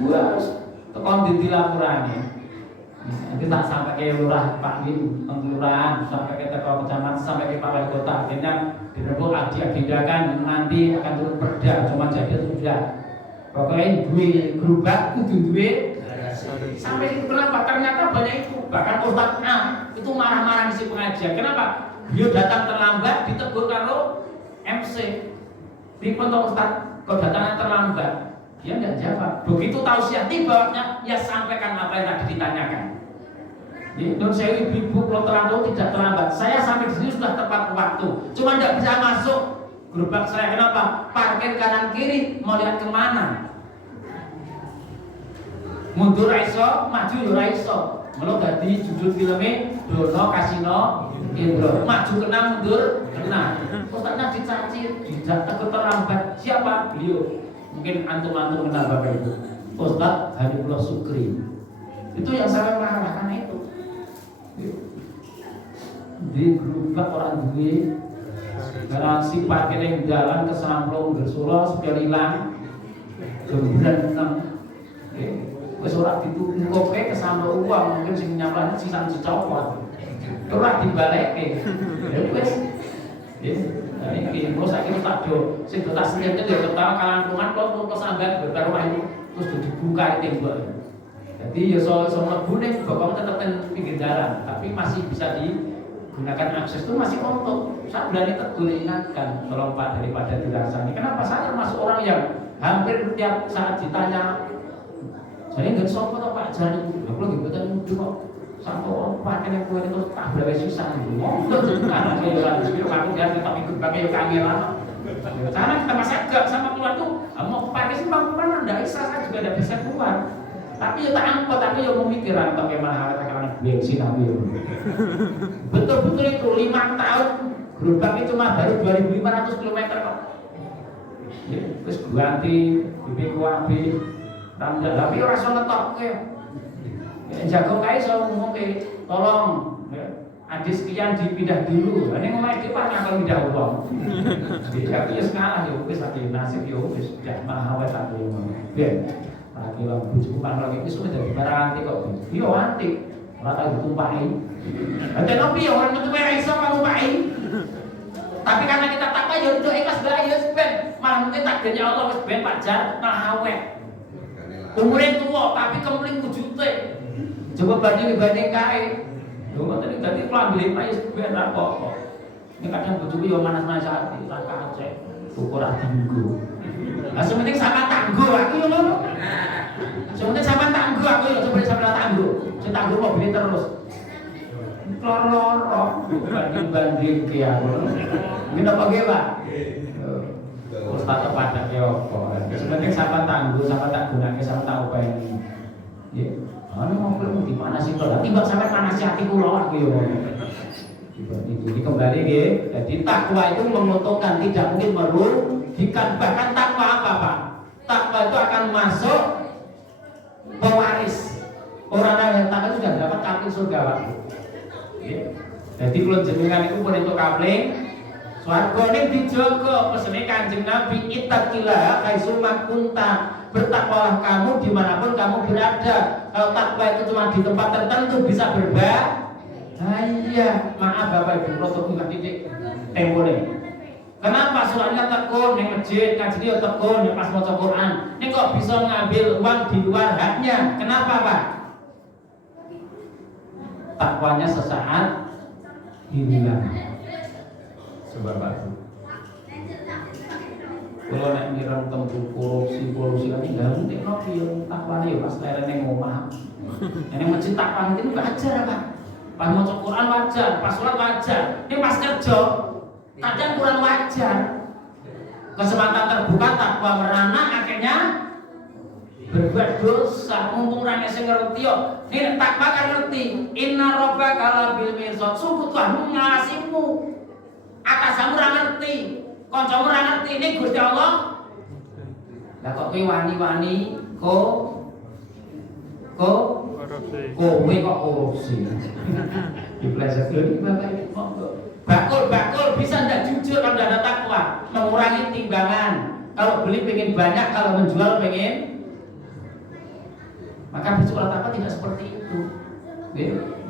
Gua harus tekan di lapurane. Nanti tak sampai ke lurah Pak Win, kelurahan, sampai ke teko kecamatan, sampai ke Pak Wali Kota. Akhirnya dirembuk diagendakan nanti akan turun perda, cuma jadi sudah. Pokoknya duwe gerobak kudu duwe sampai itu kenapa? Ternyata banyak itu. Bahkan Ustaz A itu marah-marah di si pengajian. Kenapa? Dia datang terlambat ditegur karo MC. Pripun to Ustaz? Kok datangnya terlambat? Dia enggak jawab. Begitu tausiah tiba, ya sampaikan apa yang tadi ditanyakan. Nun saya ibu kalau terlambat tidak terlambat. Saya sampai di sini sudah tepat waktu. Cuma tidak bisa masuk gerobak saya. Kenapa? Parkir kanan kiri mau lihat kemana? Mundur raiso, maju yo raiso. Mula dadi judul filmnya Dono Kasino Indro. Maju kena, mundur kena. Ustaznya dicaci, takut terlambat. Siapa? Beliau. Mungkin antum-antum kenal Bapak Ibu. Ustaz Habibullah Sukri. Itu yang saya marahkan itu. Di gerobak orang duwe karena si parkir yang jalan ke Samplong Gersolo sekali hilang bulan 6. Wis ora ditutup ke sama uang mungkin sing nyamplane sisane dicopot. Ora dibalekke. Ya wis. Nah iki mos saiki tak do sing tak seneng yo pertama kalantungan kok sambat karo ayu terus dibuka tembok. Jadi ya soal mlebu ning bokong tetep ten pinggir jalan, tapi masih bisa digunakan akses itu masih untuk. Saya berani tegur ingatkan tolong Pak daripada dirasani. Kenapa saya termasuk orang yang hampir tiap saat ditanya jadi nggak sopo toh Pak Jani, aku lagi betul mudah kok. Sampai pakai yang kue itu tak berapa susah gitu. Monggo karena saya orang sebelum aku dia tetap ikut pakai kamera. Karena kita masih agak sama keluar tuh, mau pakai sih bang mana? Nggak bisa, saya juga tidak bisa keluar. Tapi ya tak angkot, tapi ya pemikiran bagaimana katakan bensin tapi betul-betul itu 5 tahun gerobaknya cuma baru 2.500 km kok. Ya, terus ganti BPKB. Tapi ora iso ngetokke. Jago kae iso ngomongke, tolong ya, adis sekian dipindah dulu. Ning omahe dhewe kan kalau pindah uang. Tapi ya sekarang ya wis lagi nasib ya wis dak mahal wae tak ngono. Ben, lagi wong bojoku kan lagi wis dadi barang anti kok. Yo anti. Ora tak ditumpaki. Enten opo ya orang metu ora iso ngumpaki. Tapi karena kita takwa ya udah ikhlas bae ya ben. Malah mungkin takdirnya Allah wis ben pajar mahal wae. Umurnya tua tapi kempling wujudnya. Coba banding kae. Lho ngoten iki dadi klambi pae ben ra kok. Ini kadang bojoku yo manas-manas ati, tak kacek. Ukur tinggu. Lah sementing sama tangguh aku yo ngono. Sementing sama tangguh aku yo coba sama tangguh. Sing tangguh mobil terus. Loro-loro banding ki aku. Ngene apa ge, Pak? Ustaz pada apa? Sebenarnya sama tangguh, sama tak gunake, sama tak openi. Ya, ana mobil di mana sih to? Tiba sampai panas hati kula aku yo. Jadi kembali nggih. Jadi takwa itu menguntungkan, tidak mungkin merugikan. Bahkan takwa apa, Pak? Takwa itu akan masuk pewaris. Orang yang takwa sudah dapat kapling surga, Pak. Ya. Jadi kalau jenengan itu pun untuk kapling Swarga ning dijaga pesene Kanjeng Nabi ittaqillah haitsuma kunta. Bertakwalah kamu dimanapun kamu berada. Kalau takwa itu cuma di tempat tertentu bisa berbahaya. Maaf Bapak Ibu, rotok buka titik tempone. Kenapa suratnya tekun ning masjid, kaji dia tekun ya pas maca Quran. Ini kok bisa ngambil uang di luar haknya? Kenapa Pak? Takwanya sesaat hilang. Coba Pak. Kalau nek ngira tentang korupsi kan tidak mungkin nopi yang takwa ya pas lerene ngomah. Ini masjid takwa itu wajar Pak. Pas maca Quran wajar, pas sholat wajar. Ini pas kerja kadang kurang wajar. Kesempatan terbuka takwa merana akhirnya berbuat dosa. Mumpung rane sing ngerti yo. Ini takwa kan ngerti. Inna rabbaka labil mirsad. Sungguh Tuhanmu ngasimu. Atasamu ora ngerti. Kancamu ora ngerti ini Gusti Allah. Lah kok kowe wani-wani kowe kok korupsi. Dipleset lho Bapak Ibu. Bakul bisa ndak jujur kalau ndak ada takwa, mengurangi timbangan. Kalau beli pengen banyak, kalau menjual pengen. Maka bersuara takwa tidak seperti itu.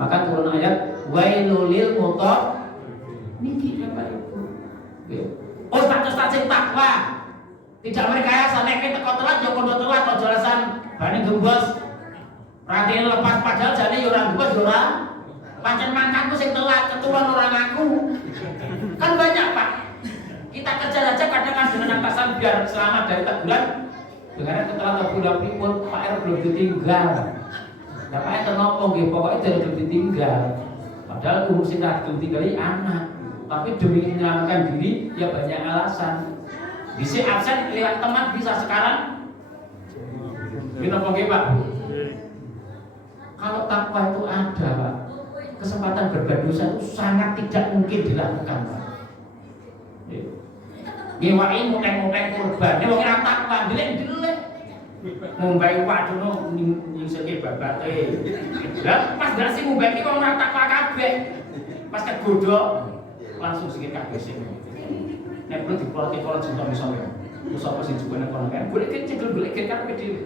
Maka turun ayat wailul lil muttaqin. Niki Bapak Ibu. Ustaz sing takwa tidak merekayasa nek teko telat yo kondo telat aja alasan bani gembos. Perhatian lepas padahal jane yo ora gembos yo ora. Pancen mangkatku sing telat keturunan orang aku. Kan banyak Pak. Kita kerja saja kadang dengan atasan biar selamat dari teguran. Dengarnya setelah teguran pripun Pak R belum ditinggal. Lah Pak R nopo nggih pokoke belum ditinggal. Padahal urusin tak ditinggali anak. Tapi demi menyelamatkan diri ya banyak alasan. Bisa absen lewat teman bisa sekarang. Kita pakai Pak. Kalau takwa itu ada Pak, kesempatan berbuat dosa itu sangat tidak mungkin dilakukan Pak. Nyewain muteng-muteng kurban, ini wong ora takwa, delek-delek. Ngombai waduh nyiseke babate. Lah pas ndak sing ngombai iki wong ora takwa kabeh. Pas kegodhok langsung sikit kabeh sing. Nek perlu dipoloti-polot jeneng misalnya. Terus apa sing jupane kono kan? Boleh kecil boleh kan dhewe.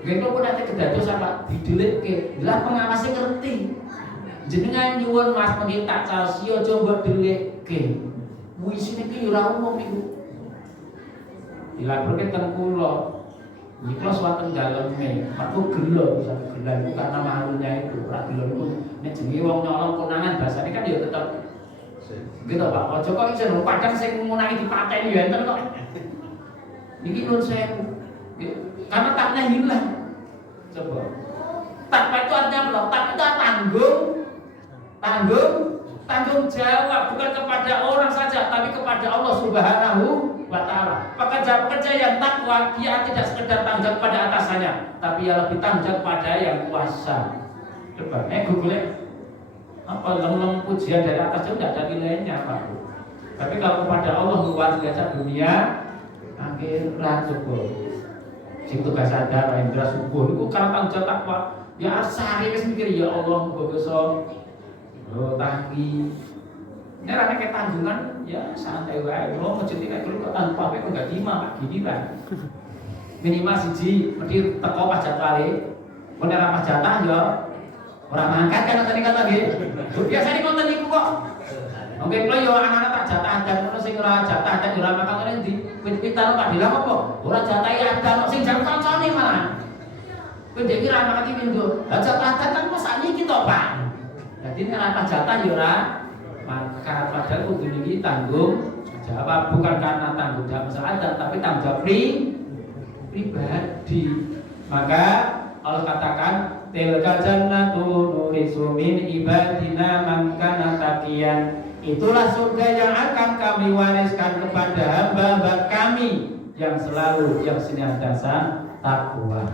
Nggih kok nanti kedadosan Pak didelekke. Lah pengawase ngerti. Jenengan nyuwun Mas mengki tak caosi aja mbok delekke. Wisine ki ora umum iku. Dilaporke teng kula. Niku swaten daleme, aku gelo bisa gelan karena malunya itu. Ora gelo niku nek jenenge wong nyolong konangan basane kan ya tetep gitu Pak. Aja kok iso padang sing ngunangi dipateni ya enten kok. Iki nun sewu. Karena taknya hilang. Coba. Takwa itu artinya apa? Takwa itu tanggung jawab bukan kepada orang saja tapi kepada Allah Subhanahu wa taala. Pekerja-pekerja yang takwa dia tidak sekedar tanggung jawab pada atasannya, tapi ia lebih tanggung jawab pada yang kuasa. Coba Google apa lem-lem pujian dari atas itu tidak ada nilainya Pak. Tapi kalau kepada Allah luar biasa dunia akhirat coba. Sing tugas sadar Indra subuh itu karena tanggung jawab takwa. Ya asari wis mikir ya Allah kok iso tanggi. Nek ana ketanggungan ya santai wae. Kalau masjid iki kok tanpa kok enggak dima Pak gini Pak. Minimal siji mesti teko pas jadwale. Mun ora pas jatah ya ora mangkat kan tadi kata nggih. Biasane konten niku kok. Oke, kalau yo anak-anak tak jatah adan ngono sing ora jatah adan ora makan ngene ndi? Pit-pitan Pak Dilah apa? Ora jatah adan sing jan kancane malah. Kowe dek kira makan iki pindho. Lah jatah adan kan kok sakniki to, Pak. Jadi nek ora jatah yo ora maka padahal kudu niki tanggung jawab bukan karena tanggung jawab masalah adat tapi tanggung jawab pribadi. Maka Allah katakan tilka jannatu nurisu min ibadina man kana taqiyan. Itulah surga yang akan kami wariskan kepada hamba-hamba kami yang selalu yang senantiasa takwa.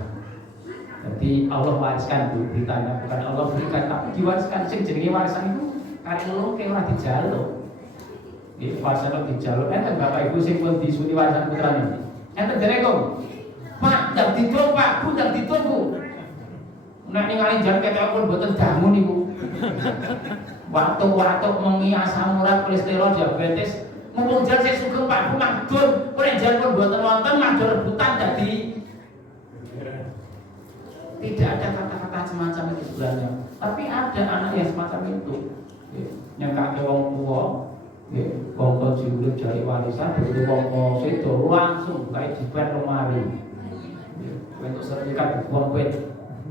Jadi Allah wariskan beritanya bukan Allah berikan tapi diwariskan. Sing jenenge warisan itu karek loro ke ora dijaluk. Nggih, warisan dijaluk enten Bapak Ibu sing pun disuni warisan putrane. Enten dereng Pak, ndak ditunggu Pak, Bu ndak ditunggu. Nek ningali jan ketek pun mboten dangu niku. Waktu-waktu mengi asam urat kolesterol diabetes Mumpung jan sing sugeng Pak Bu Magdun, kowe jan pun mboten wonten madhur rebutan dadi tidak ada kata-kata semacam itu sebenarnya. Tapi ada anak yang semacam itu. Yang kakek wong tua, bongko julid dari warisan, begitu bongko sedo langsung kayak jibat lemari. Untuk sertifikat buang wet.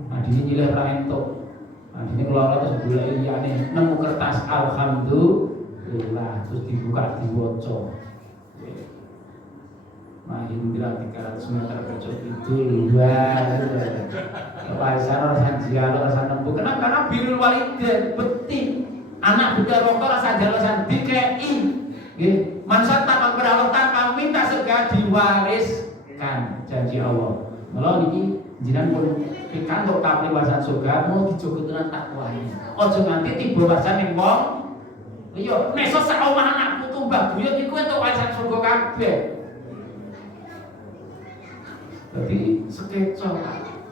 Nah di sini nyilih ra entuk. Nah di sini keluar terus gula liyane nemu kertas alhamdulillah terus dibuka diwaca. Mahindra 300 meter kecil itu luar. Warisan rasa jial rasa nembu. Kenapa? Karena birrul walidain beti. Anak budak rokok rasa jalasan DKI. Nggih, mansa tanpa berawal tanpa minta segala diwariskan janji Allah. Mula niki jenengan pun pikantuk kapriwasan surga mau dijogo tenan takwane. Aja nganti tiba wasan ning wong liya. Nek sak omah anakku tumbak buyut iku entuk wasan surga kabeh. Jadi sekeco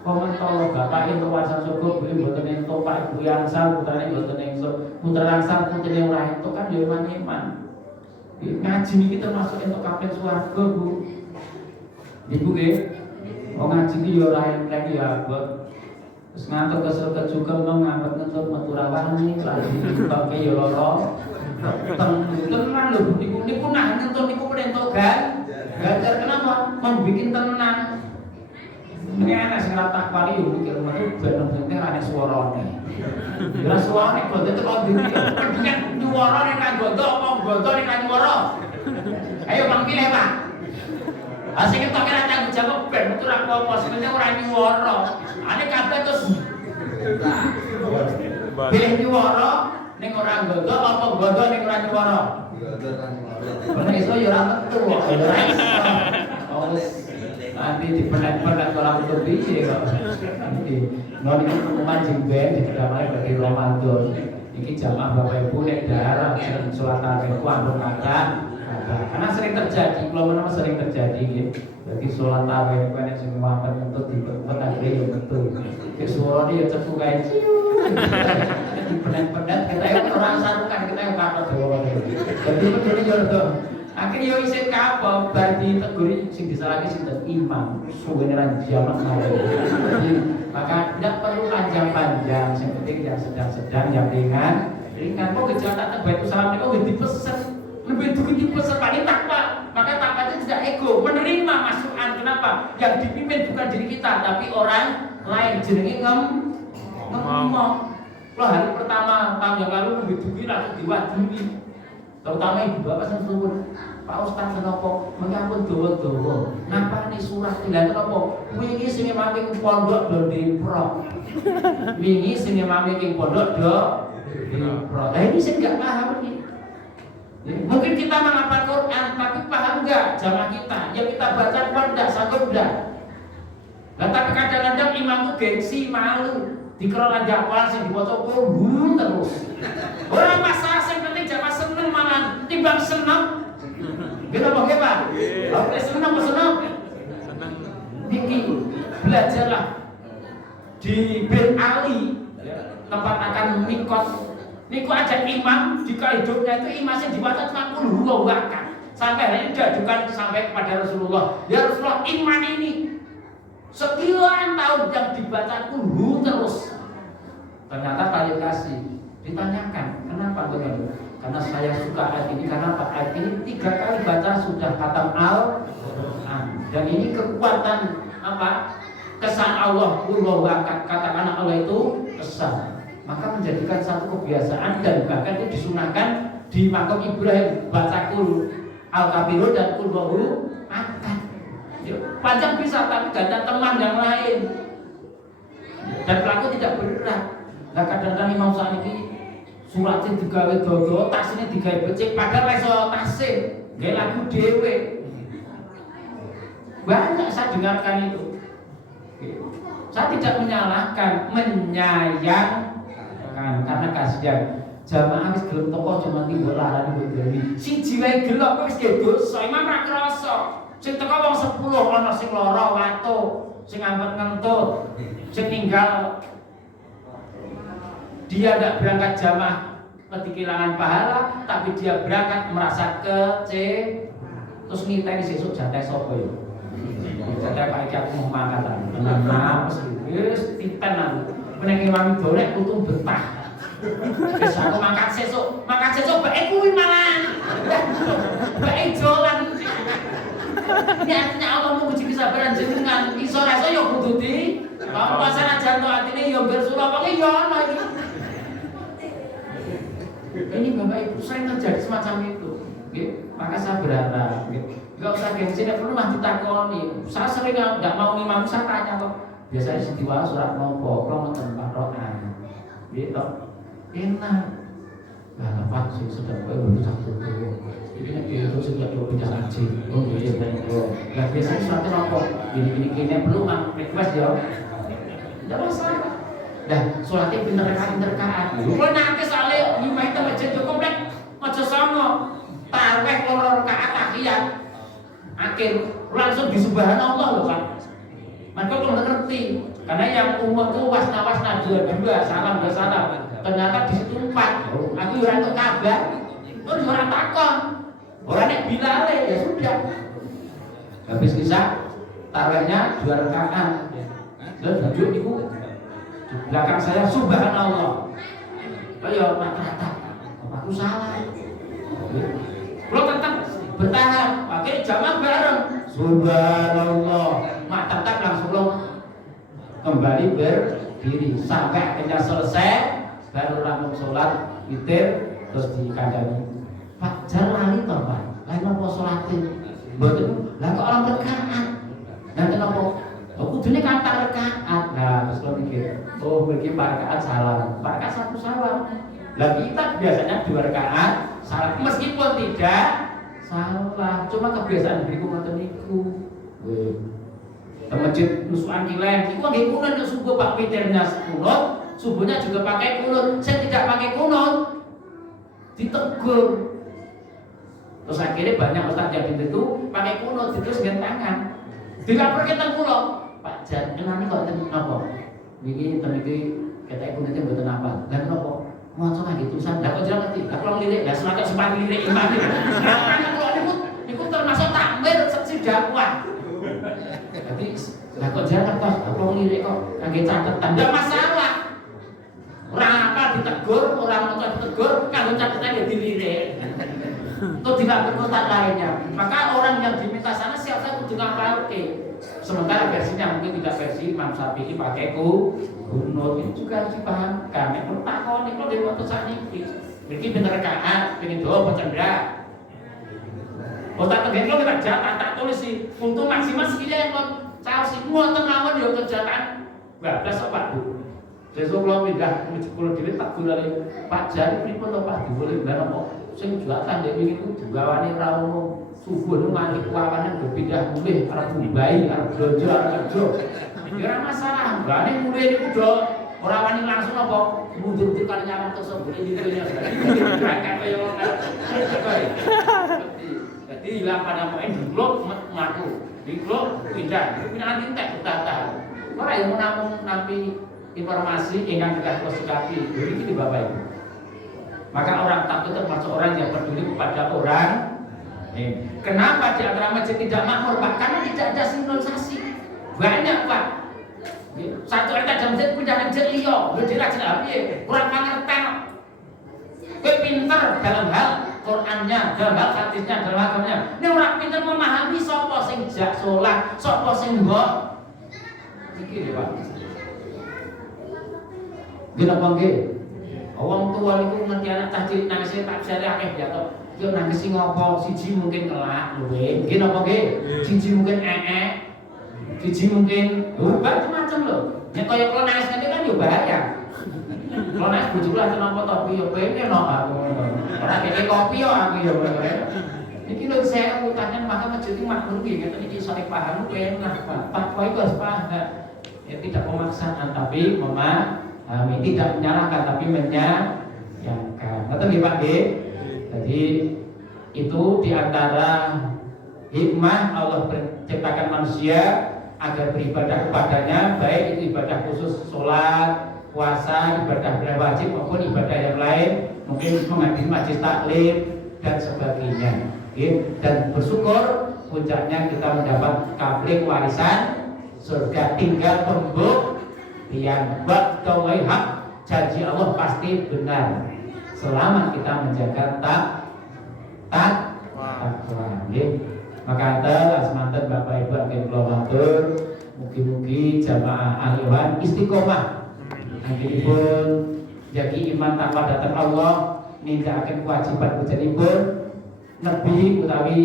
komentar bapak entuk wasan surga kuwi mboten entuk Pak Ibu Yangsal putrane mboten entuk. Putra Yangsal putrane ora entuk kan ya iman-iman. Ngaji niki termasuk entuk kabeh swarga, Bu. Ibu nggih. Wong ngaji iki ya ora entek ya, Bos. Terus ngantuk kesel juga ngambek ngentut metu rawani, lagi ditokke ya lara. Tenan lho niku nah ngentut niku penentuk kan. Gajar kenapa? Membikin tenang. Ini anak sing latah kali yo mikir metu ben penting ana suarane. Ora suarane kok teko dindi. Penting nyuwara nek nang gondo apa gondo nek nang nyuwara. Ayo Bang pilih, Pak. Sing ketok ora tanggung jawab ben metu ra apa-apa sing penting ora nyuwara. Ane kabeh terus pilih nyuwara ning ora gondo apa gondo ning ora nyuwara. Bener iso yo ora metu kok. Oh nanti dipelet-pelet orang lebih kok. Nanti non ini pengumuman jengben di kedamaian bagi Ramadan. Ini jamaah Bapak Ibu nek daerah sering sholat tarawih ampun kata. Karena sering terjadi, kalau menapa sering terjadi gitu. Jadi sholat tarawih kan yang semua untuk dipet akhirnya yang betul. Ke suara dia cepu kayak dipelet-pelet kita yang orang sarukan kita yang kata dewa. Jadi betul jodoh. Akhirnya yo isih kapok bagi teguri sing disalahke sinten imam suwene lan jamak maka tidak perlu panjang-panjang yang penting yang sedang-sedang yang ringan kok kejahatan Baitul Salam niku dipesen lebih dulu dipesen paling takwa maka takwa itu tidak ego menerima masukan kenapa yang dipimpin bukan diri kita tapi orang lain jenenge ngomong kalau hari pertama tahun yang lalu lebih dulu langsung diwadili terutama ibu bapak sing suwun Pak Ustaz kenapa menyambut dawa-dawa napa nih surat tidak kenapa wingi sing mami pondok do diprok wingi sing mami ing pondok do diprok ini sing enggak paham ini mungkin kita menghafal Quran tapi paham enggak jamaah kita yang kita baca Quran enggak sanggup enggak nah tapi kadang-kadang imam tuh gengsi malu dikerola jawab sing diwaca Quran terus orang masalah sing penting jamaah seneng malah timbang seneng kita pakai Pak? Oke senang apa senang? Senang. Niki belajarlah di Ben Ali tempat akan mikot. Niku aja imam jika hidupnya itu imamnya dibaca 60 bahkan sampai hari ini diajukan sampai kepada Rasulullah. Ya Rasulullah iman ini sekian tahun yang dibaca terus. Ternyata kalian kasih ditanyakan kenapa begitu? Karena saya suka ayat ini karena ayat ini 3 kali baca sudah khatam Al-Quran dan ini kekuatan apa kesan Allah katakan Allah itu kesan maka menjadikan satu kebiasaan dan bahkan itu disunahkan di makam Ibrahim baca kul Al-Kafirun dan kul Wahu Ahad panjang bisa tapi ganda teman yang lain dan pelaku tidak berat nah kadang-kadang Imam Syafi'i suratnya digawe dodo, tasnya digawe becik, padahal leso tasnya gak lagu dewe banyak saya dengarkan itu saya tidak menyalahkan, menyayangkan karena kasihan jamaah wis gelem toko cuma timbul larang ibu si jiwa gelap wis ge dosa imam ra krasa sing teko wong 10 ana sing lara watu sing ambet ngentut sing ninggal dia tidak berangkat jamaah Nanti kehilangan pahala, tapi dia berangkat merasa kecewa. Terus ngiteni sesuk jatah sapa ya? Jatah Pak Iki aku mau mangkatan. Tenang napas wis tipen aku. Meneng imam golek kutung betah. Wis aku mangkat sesuk bae kuwi malah. Bae jolan. Ini artinya Allah menguji kesabaran jenengan. Iso rasa ya kudu di puasa aja to atine ya bersula pokoke ya ono iki. Ini Bapak Ibu sering terjadi semacam itu. Maka saya berharap nggak usah gengsi, nggak perlu mah ditakoni. Saya sering nggak mau ngimam, saya tanya kok. Biasanya setiwa surat nopo, kalau nonton Quran, gitu. Enak. Nah, tempat sih sedang itu satu tuh. Ini itu sudah dua pindah haji. Oh iya, betul. Nah biasanya surat nopo, gini perlu mah request ya. Tidak masalah. Dah, sholatnya bener rakaat. Kalau nanti soalnya nyimai itu masjid cukup deh, macam sama. Tarawih loro rakaat tahiyat akhir langsung disubhanallah loh kan. Maka kalau ngerti karena yang umur tuh wasna dua salam dua salam ternyata di situ 4. Aku ora entuk kabar terus ora takon ora nek bilale ya sudah habis kisah tarawihnya 2 rakaat dan duduk itu di belakang saya subhanallah ayo rata-rata aku salah. Lo tetap bertahan, pakai jamaah bareng. Subhanallah, mak tetap langsung lo kembali berdiri sampai akhirnya selesai, baru langsung sholat witir terus dikandani. Pak, jangan lali toh Pak, lain apa sholatin? Betul, lah kok orang rekaat? Nanti apa? Aku dunia kata rekaat. Nah, terus lo mikir, oh begini Pak rekaat salah, Pak rekaat 1 salah. Lah kita biasanya 2 rakaat salah meskipun tidak salah, cuma kebiasaan beriku ngoten niku. Ke masjid nusukan kileng, iku nggih kunut nek subuh Pak witirnya kunut, subuhnya juga pakai kunut. Saya tidak pakai kunut. Ditegur. Terus akhirnya banyak ustaz yang itu pakai kunut terus dengan tangan. Dilapor kita kula, Pak Jan, enane kok ten napa? Niki ten iki ketek kunute mboten apa. Lah napa? Maca lagi tulisan, lah kok jalan ngerti, lah kalau lirik, lah semakin sempat lirik imam itu. Karena kalau niku termasuk takmir seksi dakwah. Jadi, lah kok jalan kertas, lah kalau lirik kok kangge catetan, enggak masalah. Orang apa ditegur, orang apa ditegur, kalau catatan ya dilirik. Itu tidak berkotak lainnya. Maka orang yang diminta sana siap-siap kudu ngapalke. Sementara versinya mungkin tidak versi Imam Syafi'i pakai kunut, ini juga harus dipahamkan. Nek takon niku dhewe waktu sakniki. Iki bener rakaat, pengen doa pecendra. Otak tengen kok tak jatah tak tulis sih. Untuk maksimal sekian kok caos iku wonten mawon ya kejataan. Bablas kok Pak Bu. Sesuk kula pindah menuju kula dhewe tak golek Pak Jari pripun to Pak boleh ben apa sing jatah ndek wingi ku digawani ra ono. Subuh itu nganti kuawanan berpindah mulih arep mumbai, arep belanja, arep kerja. Ya ora masalah, berani mulih niku do ora wani langsung apa mundur tekan nyaman tersebut iki dene. Berangkat kaya wong jadi hilang pada poin di blok ngaku, di blok pindah nanti entek tata. Ora yang namung nampi informasi ingkang kita sikapi, iki di Bapak Ibu. Maka orang takut termasuk orang yang peduli kepada orang. Kenapa di antara masjid tidak makmur Pak? Karena tidak ada sinkronisasi. Banyak Pak. Satu RT ada masjid pindah masjid liya, yo dirajel piye? Kurang pangerten. Kowe pinter dalam hal Qur'annya, dalam hal hadisnya, dalam agamanya. Nek ora pinter memahami sapa sing jak salat, sapa sing mbok. Iki lho Pak. Nggih napa nggih? Wong tua niku ngerti anak cah cilik nangis tak jare akeh ya to. Yo nangis ngopo? Siji mungkin kelak luwe. Nggih napa nggih? Siji mungkin siji mungkin macam-macam lho. Nek kaya kula nangis ngene kan yo bahaya. Kula nangis bojo kula kenapa to piye pengen no aku. Ora kene kopi yo aku yo. Iki lho saya utangnya maka masjid makmur nggih ngeten iki iso dipahami enak Pak. Pak kowe harus paham. Ya tidak pemaksaan tapi memahami, tidak menyalahkan tapi menyayangkan. Ngoten nggih Pak nggih. Jadi itu diantara hikmah Allah menciptakan manusia agar beribadah kepadanya, baik itu ibadah khusus sholat, puasa, ibadah wajib maupun ibadah yang lain, mungkin menghadiri majelis taklim dan sebagainya. Dan bersyukur puncaknya kita mendapat kapling warisan surga, tinggal pembuktian wa'dallahi haq, janji Allah pasti benar selama kita menjaga takwa. Maka semanten Bapak Ibu agen kula matur, mugi-mugi jamaah ahliwan istiqomah anggenipun jagi iman takwa dhateng Allah, nindakaken kewajiban pujanipun nebi utawi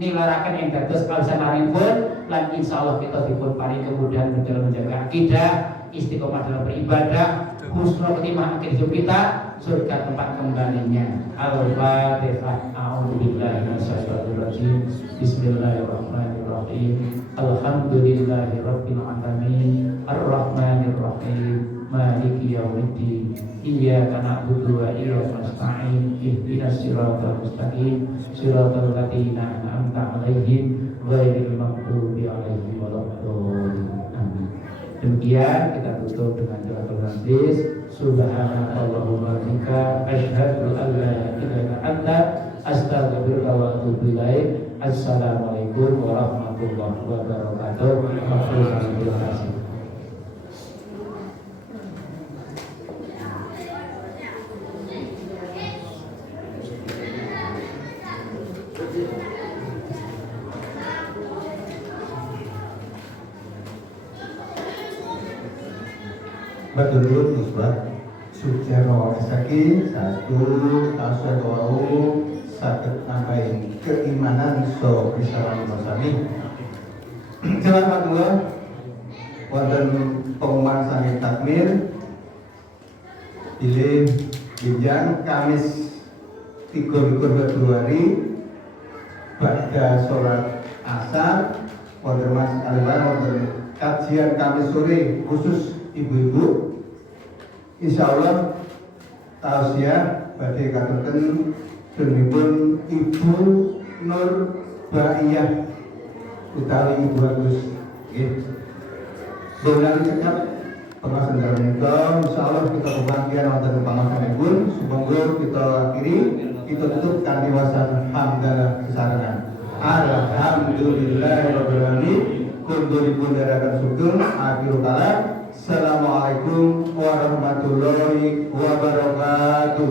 nilaraken ing dados kalesanaringipun, lan insyaallah kita dipun paring kemudahan dalam menjaga akidah, istiqomah dalam beribadah, husnul khotimah akhir hidup kita, surga tempat kembalinya. Al-Fatihah. A'udzubillahi minasyaitonir rajim. Bismillahirrahmanirrahim. Alhamdulillahirabbil alamin. Arrahmanir rahim. Maliki yaumiddin. Iyyaka na'budu wa iyyaka nasta'in. Ihdinas siratal mustaqim. Siratal ladzina an'amta 'alaihim ghairil maghdubi 'alaihim waladdallin. Amin. Demikian kita tutup dengan doa berhabis. Subhanallahumma wa bihamdika asyhadu an la ilaha illa anta astaghfiruka wa atubu ilaik. Assalamualaikum warahmatullahi wabarakatuh. Terima kasih. Baturun musbah Sujarno Esaki satu tasawuf wau sakit nambahin keimanan so risalah masami. Jalan kedua wonten pengumuman sami takmir pilih Bijang Kamis 3 Februari pada sholat asar wonten mas kalian wonten kajian Kamis sore khusus ibu-ibu. Insyaallah tausiah badhe katuten jenengipun Ibu Nur Baiyah utawi Ibu Agus nggih. Bolan cekap pengawasan dalam menika insyaallah kita kebahagiaan wonten pangawasanipun sumangga kita akhiri kita tutup kanthi wasan hamdalah sesarengan. Alhamdulillahirabbil alamin. Kunduripun dherekaken sugeng akhirul kalam. Assalamualaikum warahmatullahi wabarakatuh.